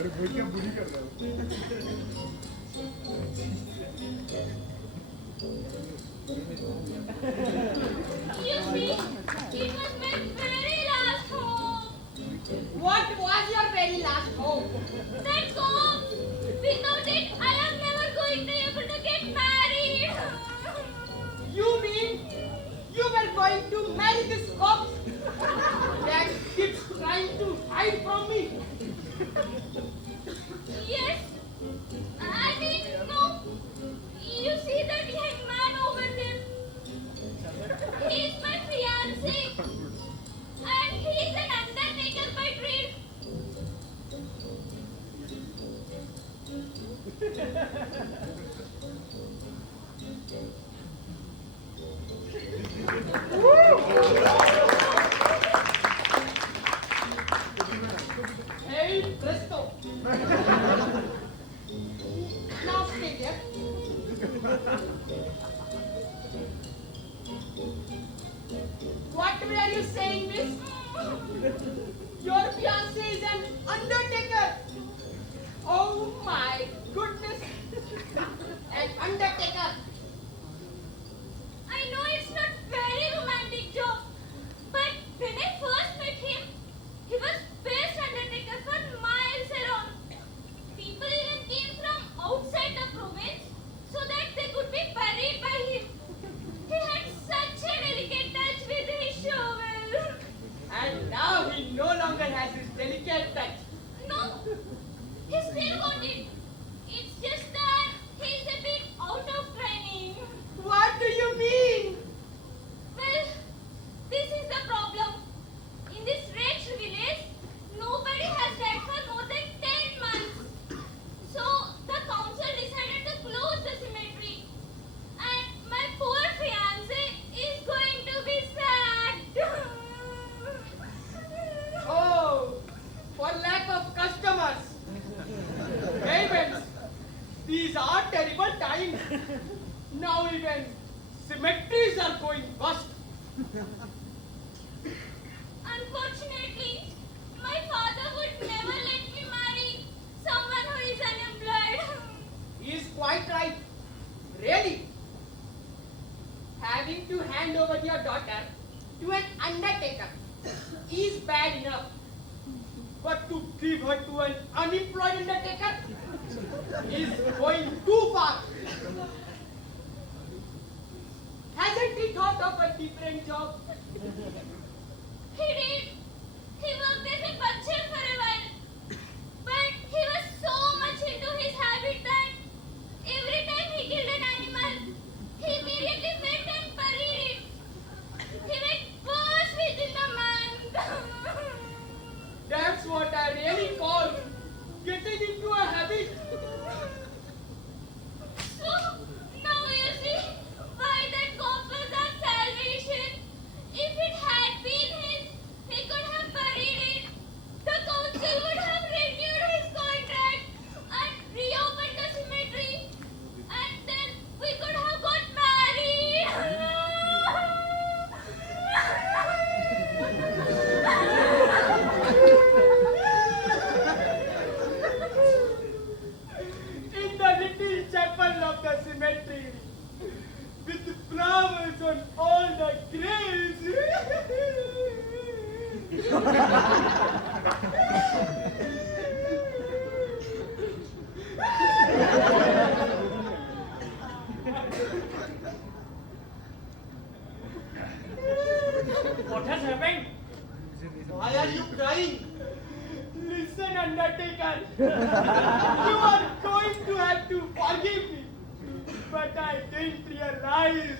अरे भाई क्या बुरी कर रहा है You see, it was my very last home. What was your very last home? That's home. Without it, I am never going to be able to get married. You mean you were going to marry this corpse that keeps trying to hide from me? Yes. I mean, no. You see that young man over there? He's my fiancé. And he's an undertaker by trade. Hey, presto. Now stay there. What were you saying, miss? Your fiancé is an undertaker. Oh my goodness. An undertaker. I know it's not very romantic joke, but when I first met him, he was best undertaker for miles around. People even came from outside the province so that they could be buried by him. He had such a delicate touch with his shovel. And now he no longer has his delicate touch. No, he still got it. It's just that he's a bit out of training. What do you mean? Well, this is the problem. In this rich village, nobody has died for more than 10 months. So the council decided to close the cemetery. And my poor fiancé is going to be sad. Oh, for lack of customers. Heavens, these are terrible times. Now even cemeteries are going bust. Unfortunately, my father would never let me marry someone who is unemployed. He is quite right. Really. Having to hand over your daughter to an undertaker is bad enough. But to give her to an unemployed undertaker is going too far. Hasn't he thought of a different job? He did. He worked as a butcher for a while. But he was so much into his habit that every time he killed an animal, he immediately went and buried it. He went first within the month. That's what I really call getting into a habit. So, now you see why that cop was our salvation. If it had been his, he could have buried it. The council would have renewed his contract and reopened the cemetery. And then we could have got In the little chapel of the cemetery, with flowers on all the graves. What has happened? Why are you crying? Listen, Undertaker. You are going to have to forgive me. But I didn't realize.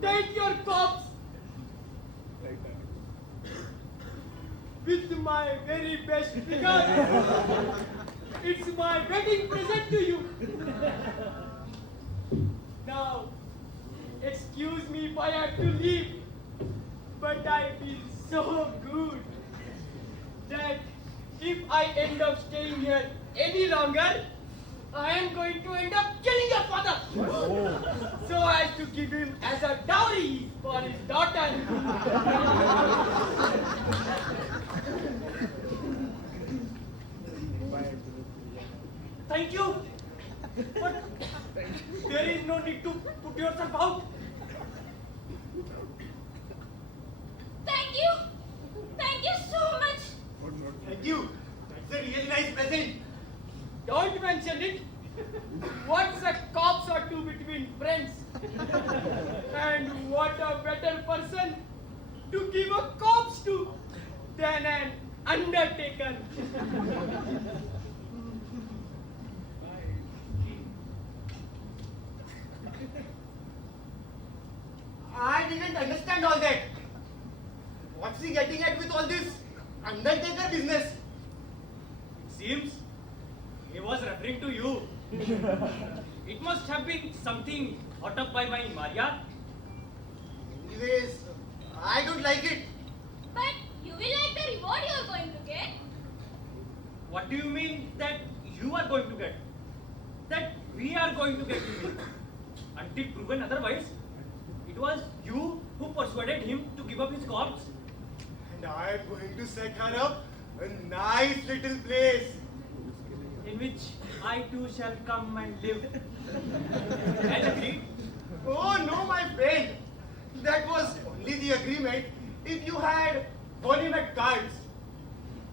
Take your corpse with my very best regards. It's my wedding present to you. Now, excuse me if I have to leave, but I feel so good that if I end up staying here any longer, I am going to end up killing your father. So as to give him as a dowry for his daughter. Thank you. But there is no need to put yourself out. Thank you. Thank you so much. Thank you. That's a really nice present. Don't mention it. What's a corpse or two between friends? And what a better person to give a corpse to than an undertaker. I didn't understand all that. What's he getting at with all this undertaker business? It seems he was referring to you. It must have been something thought up by my Maria. Anyways, I don't like it. persuaded him to give up his corpse. And I am going to set her up a nice little place. In which I too shall come and live. As agreed. Oh no, my friend. That was only the agreement if you had won him at cards.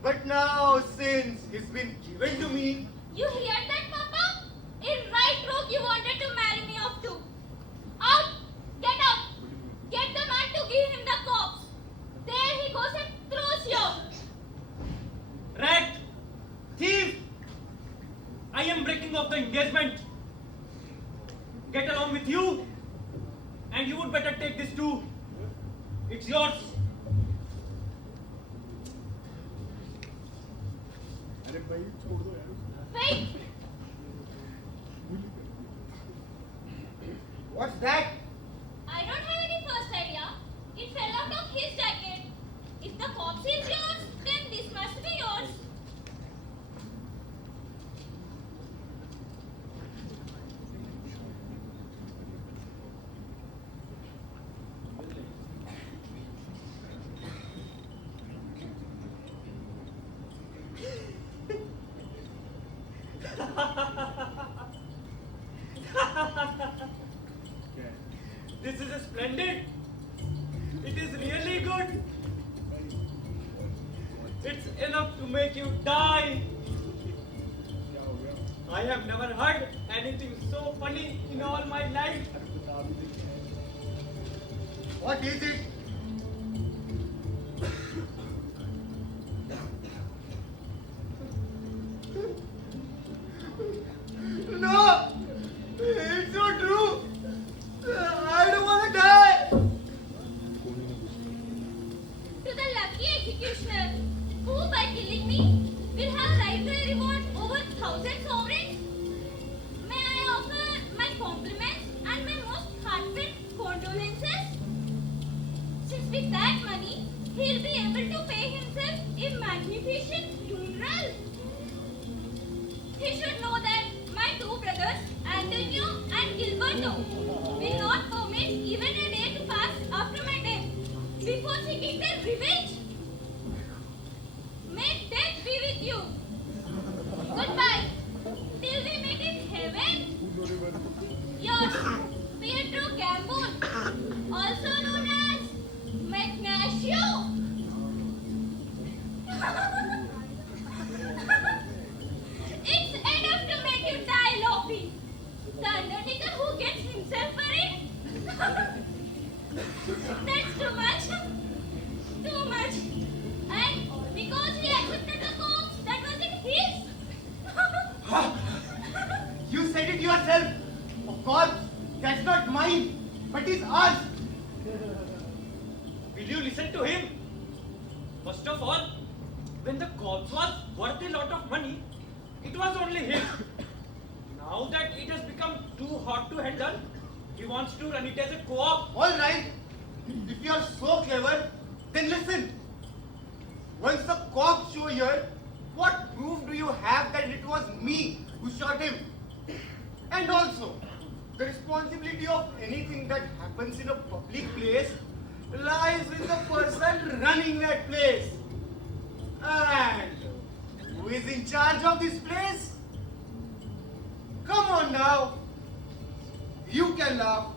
But now, since he's been given to me, You hear that, Papa? In right rope you wanted to marry me off to. Out! Get out! Get the man to give him the corpse. There he goes and throws you. Rat! Thief! I am breaking off the engagement. Get along with you. And you would better take this too. It's yours. अरे भाई छोड़ दो यार Wait! what's that? I don't have any first idea. It fell out of his jacket. If the corpse is yours, then this must be yours. क्या है This is splendid. It is really good. It's enough to make you die. क्या हो गया I have never heard anything so funny in all my life. बता भी देखिए What is it? No! It's not true! I don't want to die! To the lucky executioner, who by killing me will have right to a reward over 1,000 sovereigns, may I offer my compliments and my most heartfelt condolences? Since with that money, he'll be able to pay himself a magnificent funeral. He should know that my two brothers, Antonio and Gilberto, will not permit even a day to pass after my death before seeking their revenge. May death be with you. Goodbye. Till we meet in heaven. Yours, Pietro Gambon, also known as Magnatio. It's enough to make you die, Lopi. The undertaker who gets himself buried? That's too much. Too much. And because he accepted the corpse that wasn't his? You said it yourself. Of course, that's not mine, but it's ours. Will you listen to him? First of all, when the corpse was worth a lot of money, it was only his. Now that it has become too hot to handle, he wants to run it as a co-op. All right. If you are so clever, then listen. Once the cops show here, what proof do you have that it was me who shot him? And also, the responsibility of anything that happens in a public place lies with the person running that place. And who is in charge of this place? Come on now. You can laugh.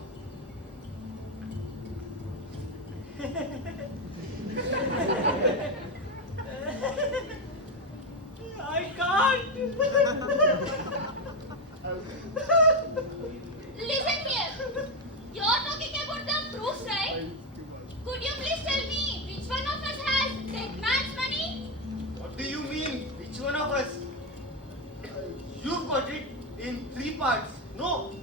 I can't. Listen here. You're talking about the proofs, right? Could you please tell me which one of us has dead man's money? What do you mean? Which one of us? You've got it in 3 parts. No.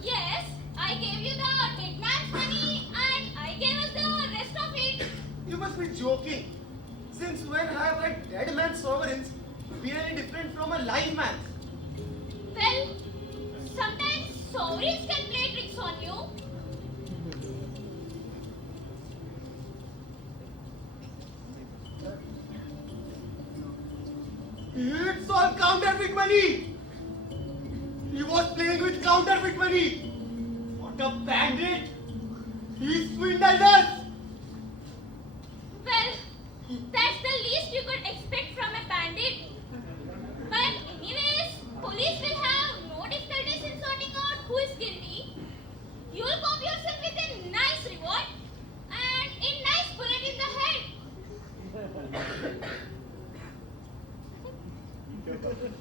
Yes, I gave you the dead man's money and I gave us the rest of it. You must be joking. Since when have a dead man's sovereigns been any different from a live man's? Well, sometimes sovereigns can play tricks on you. It's all counterfeit money. He was playing with counterfeit money. What a bandit. He swindled us. Aren't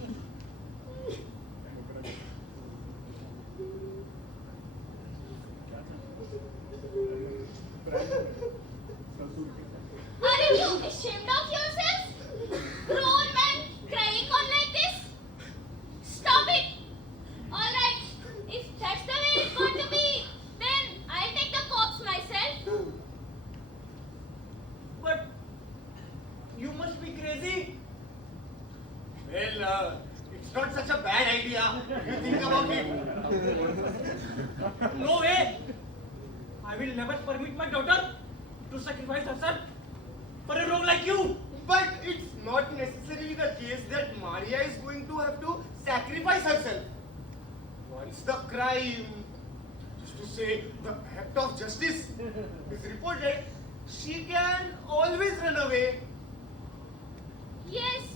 you ashamed of yourself? Grown men crying on like this? Stop it! Alright, if that's the way it's going to be, then I'll take the cops myself. But you must be crazy. Well, it's not such a bad idea. You think about it. No way. I will never permit my daughter to sacrifice herself for a rogue like you. But it's not necessarily the case that Maria is going to have to sacrifice herself. Once the crime, just to say the act of justice, is reported, she can always run away. Yes,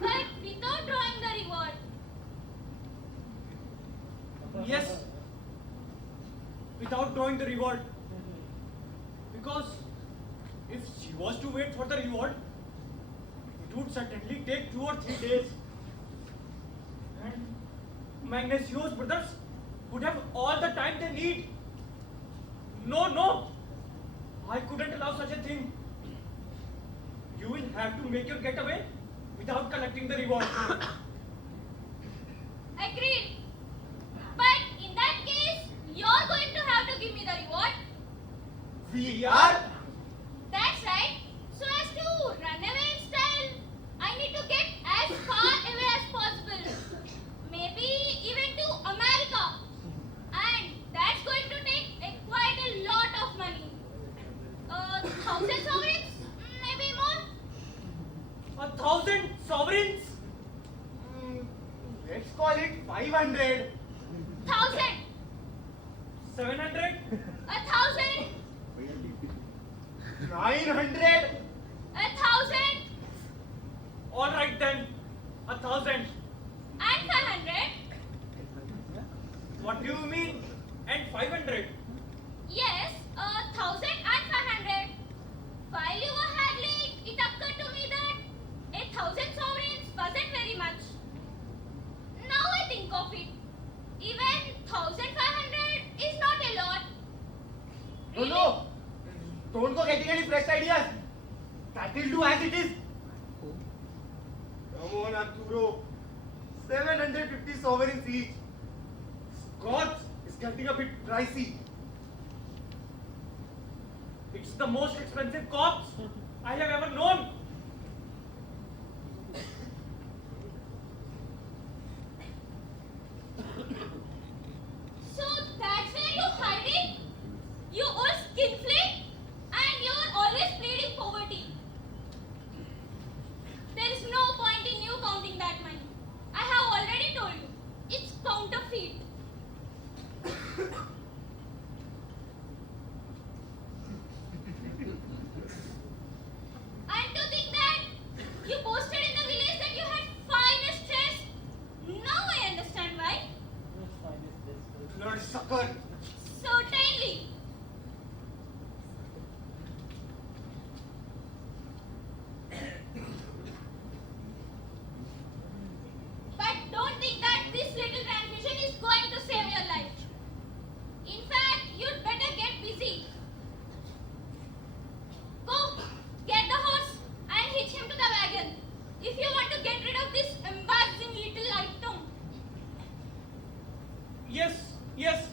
but without drawing the reward. Yes. Without drawing the reward. Because if she was to wait for the reward, it would certainly take 2 or 3 days. And Magnesios brothers would have all the time they need. No. I couldn't allow such a thing. You will have to make your getaway without collecting the reward. Agreed. But in that case, you're going to have to give me the reward. We are. That's right. So as to run away in style, I need to get as far away as possible. Maybe even to America. And that's going to take quite a lot of money. 1,000 sovereigns? Maybe more? 1,000 sovereigns? Let's call it 500. 1,000. 700? 1,000. 900. 1,000. All right then, 1,000. And 500. What do you mean? And 500? Yes, 1,000 and 500. While you were haggling, it occurred to me that 1,000 sovereigns wasn't very much. Now I think of it, even 1,500 is not a lot. Really? No. Don't go getting any fresh ideas. That will do as it is. Come on, Arturo. 750 sovereigns each. Scots is getting a bit pricey. It's the most expensive corpse I have ever known. So that's where you hide it? You old skinflint? And you're always pleading poverty. There is no point in you counting that money. I have already told you. It's counterfeit. And to think that you boasted in the village that you had finest chest. Now I understand why. Bloodsucker. Certainly. But don't think that this little transmission is going to save your life. In fact, you'd better get busy. Go, get the horse and hitch him to the wagon. If you want to get rid of this embarrassing little item. Yes.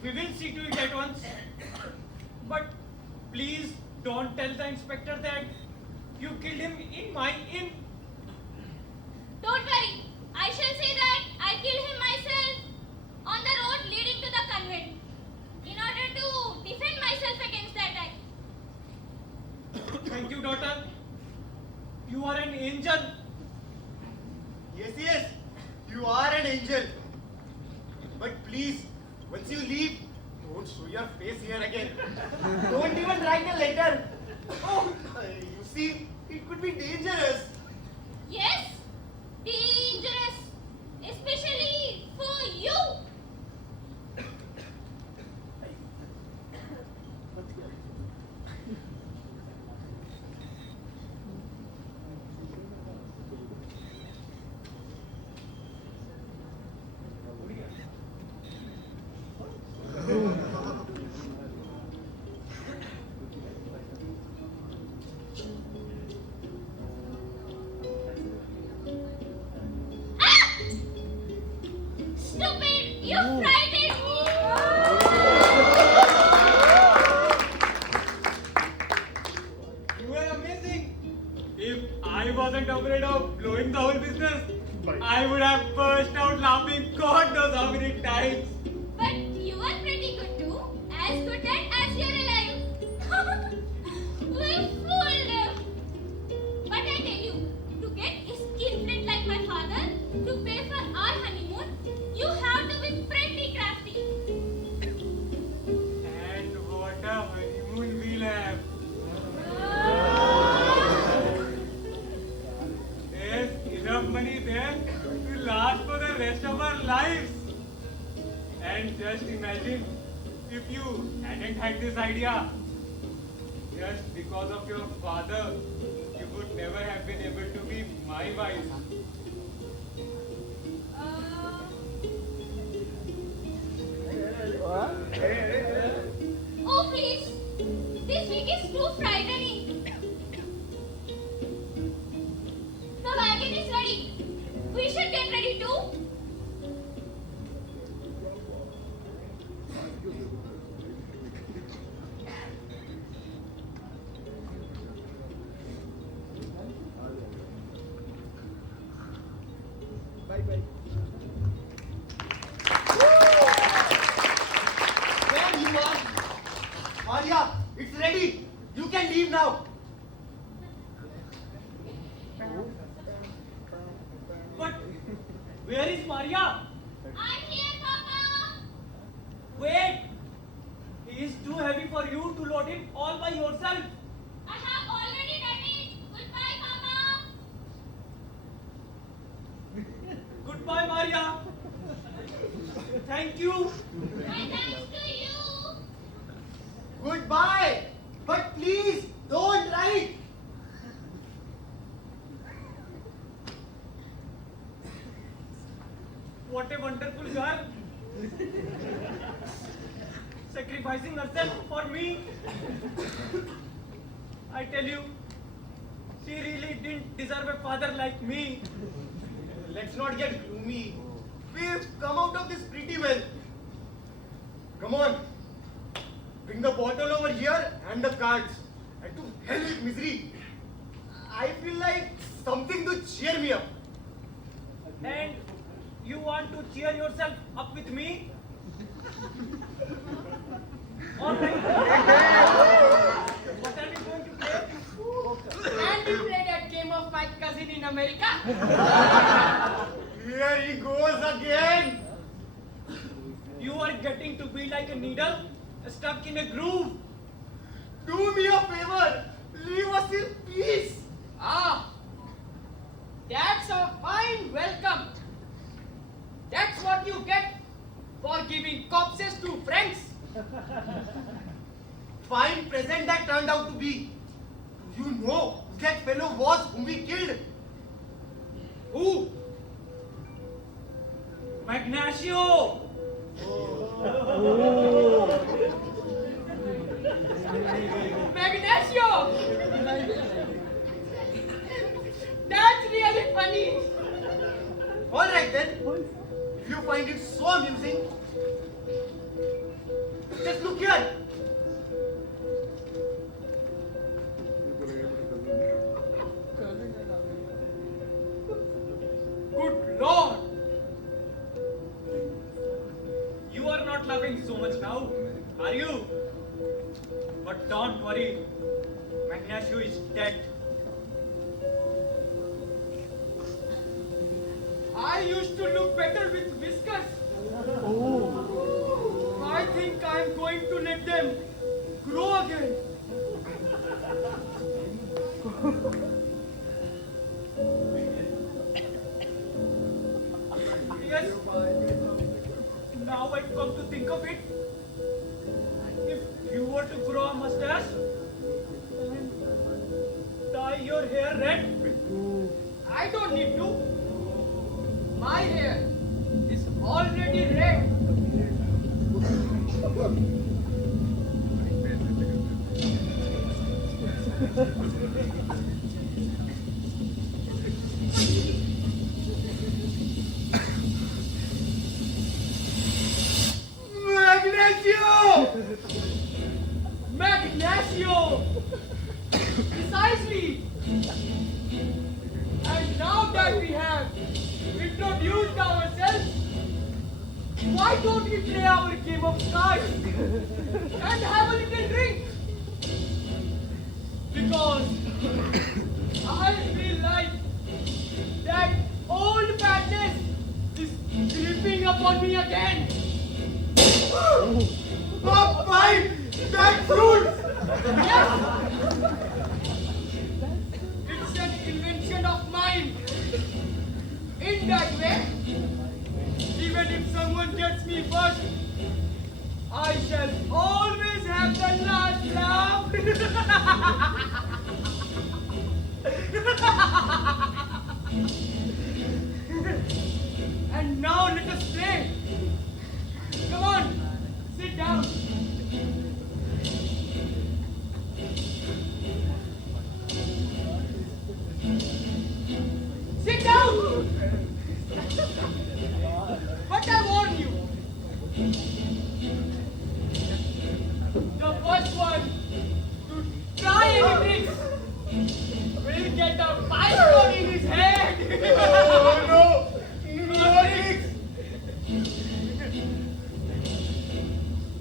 We will see to it at once. But please don't tell the inspector that you killed him in my inn. Don't worry, I shall say that I killed him myself on the road leading to the convent in order to defend myself against the attack. Thank you, daughter. You are an angel. Yes. You are an angel. But please, once you leave, don't show your face here again. Don't even write a letter. Oh, you see, it could be dangerous. Yes, dangerous, especially for you. wasn't afraid of blowing the whole business, I would have burst out laughing God knows how many times. But you are pretty good too. As good that as you're alive. We fooled them. But I tell you, to get a skinflint like my father to pay for our honeymoon, you have to be pretty crafty. And what a honeymoon we'll have. There's enough money there to last for the rest of our lives. And just imagine if you hadn't had this idea. Just because of your father, you would never have been able to be my wife. Oh please, this week is too frightening. The wagon is ready. We should get ready too. Bye bye. There you are. Maria, it's ready. You can leave now. But where is Maria? I'm here, Papa. Wait! He is too heavy for you to load him all by yourself. I have already done it. Goodbye, Papa. Goodbye, Maria. Thank you. My thanks to you. Goodbye. But please, don't write. What a wonderful girl. Sacrificing herself for me. I tell you, she really didn't deserve a father like me. Let's not get gloomy. We've come out of this pretty well. Come on. Bring the bottle over here and the cards. And to hell with misery. I feel like something to cheer me up. And you want to cheer yourself up with me? All right. What are we going to play? And you play that game of my cousin in America? Here he goes again. You are getting to be like a needle stuck in a groove. Do me a favor. Leave us in peace. Ah, that's a fine welcome. That's what you get for giving corpses to friends. Fine present that turned out to be. Do you know who that fellow was whom we killed? Who? Magnatio! Magnesio! That's really funny. Alright then. If you find it so amusing, just look here. Good Lord! You are not laughing so much now, are you? But don't worry, Magnatio is dead. I used to look better with whiskers. I think I'm going to let them grow again. Yes, now I come to think of it, if you were to grow a mustache and dye your hair red, I don't need to. My hair is already red. Magnatio! Magnatio! Precisely! And now that we have introduced ourselves, why don't we play our game of cards and have a little drink? Because I feel like that old badness is creeping upon me again. Oh, fine! That fruit! Yes! It's an invention of mine. In that way, even if someone gets me first, I shall always have the last laugh. And now let us play. Come on, sit down. Sit down! But I warn you, the first one to try anything will get a python in his head. Oh, no! No, Alex!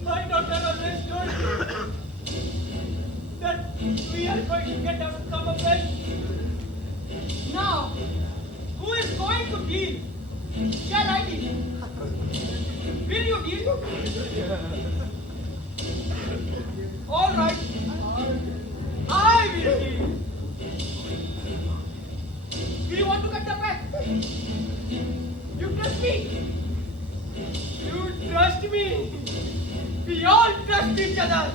My doctor always told me that we are going to get our comeuppance. Now, who is going to deal? Shall I deal? Will you deal? All right. I will deal. Do you want to cut the pack? You trust me? You trust me? We all trust each other.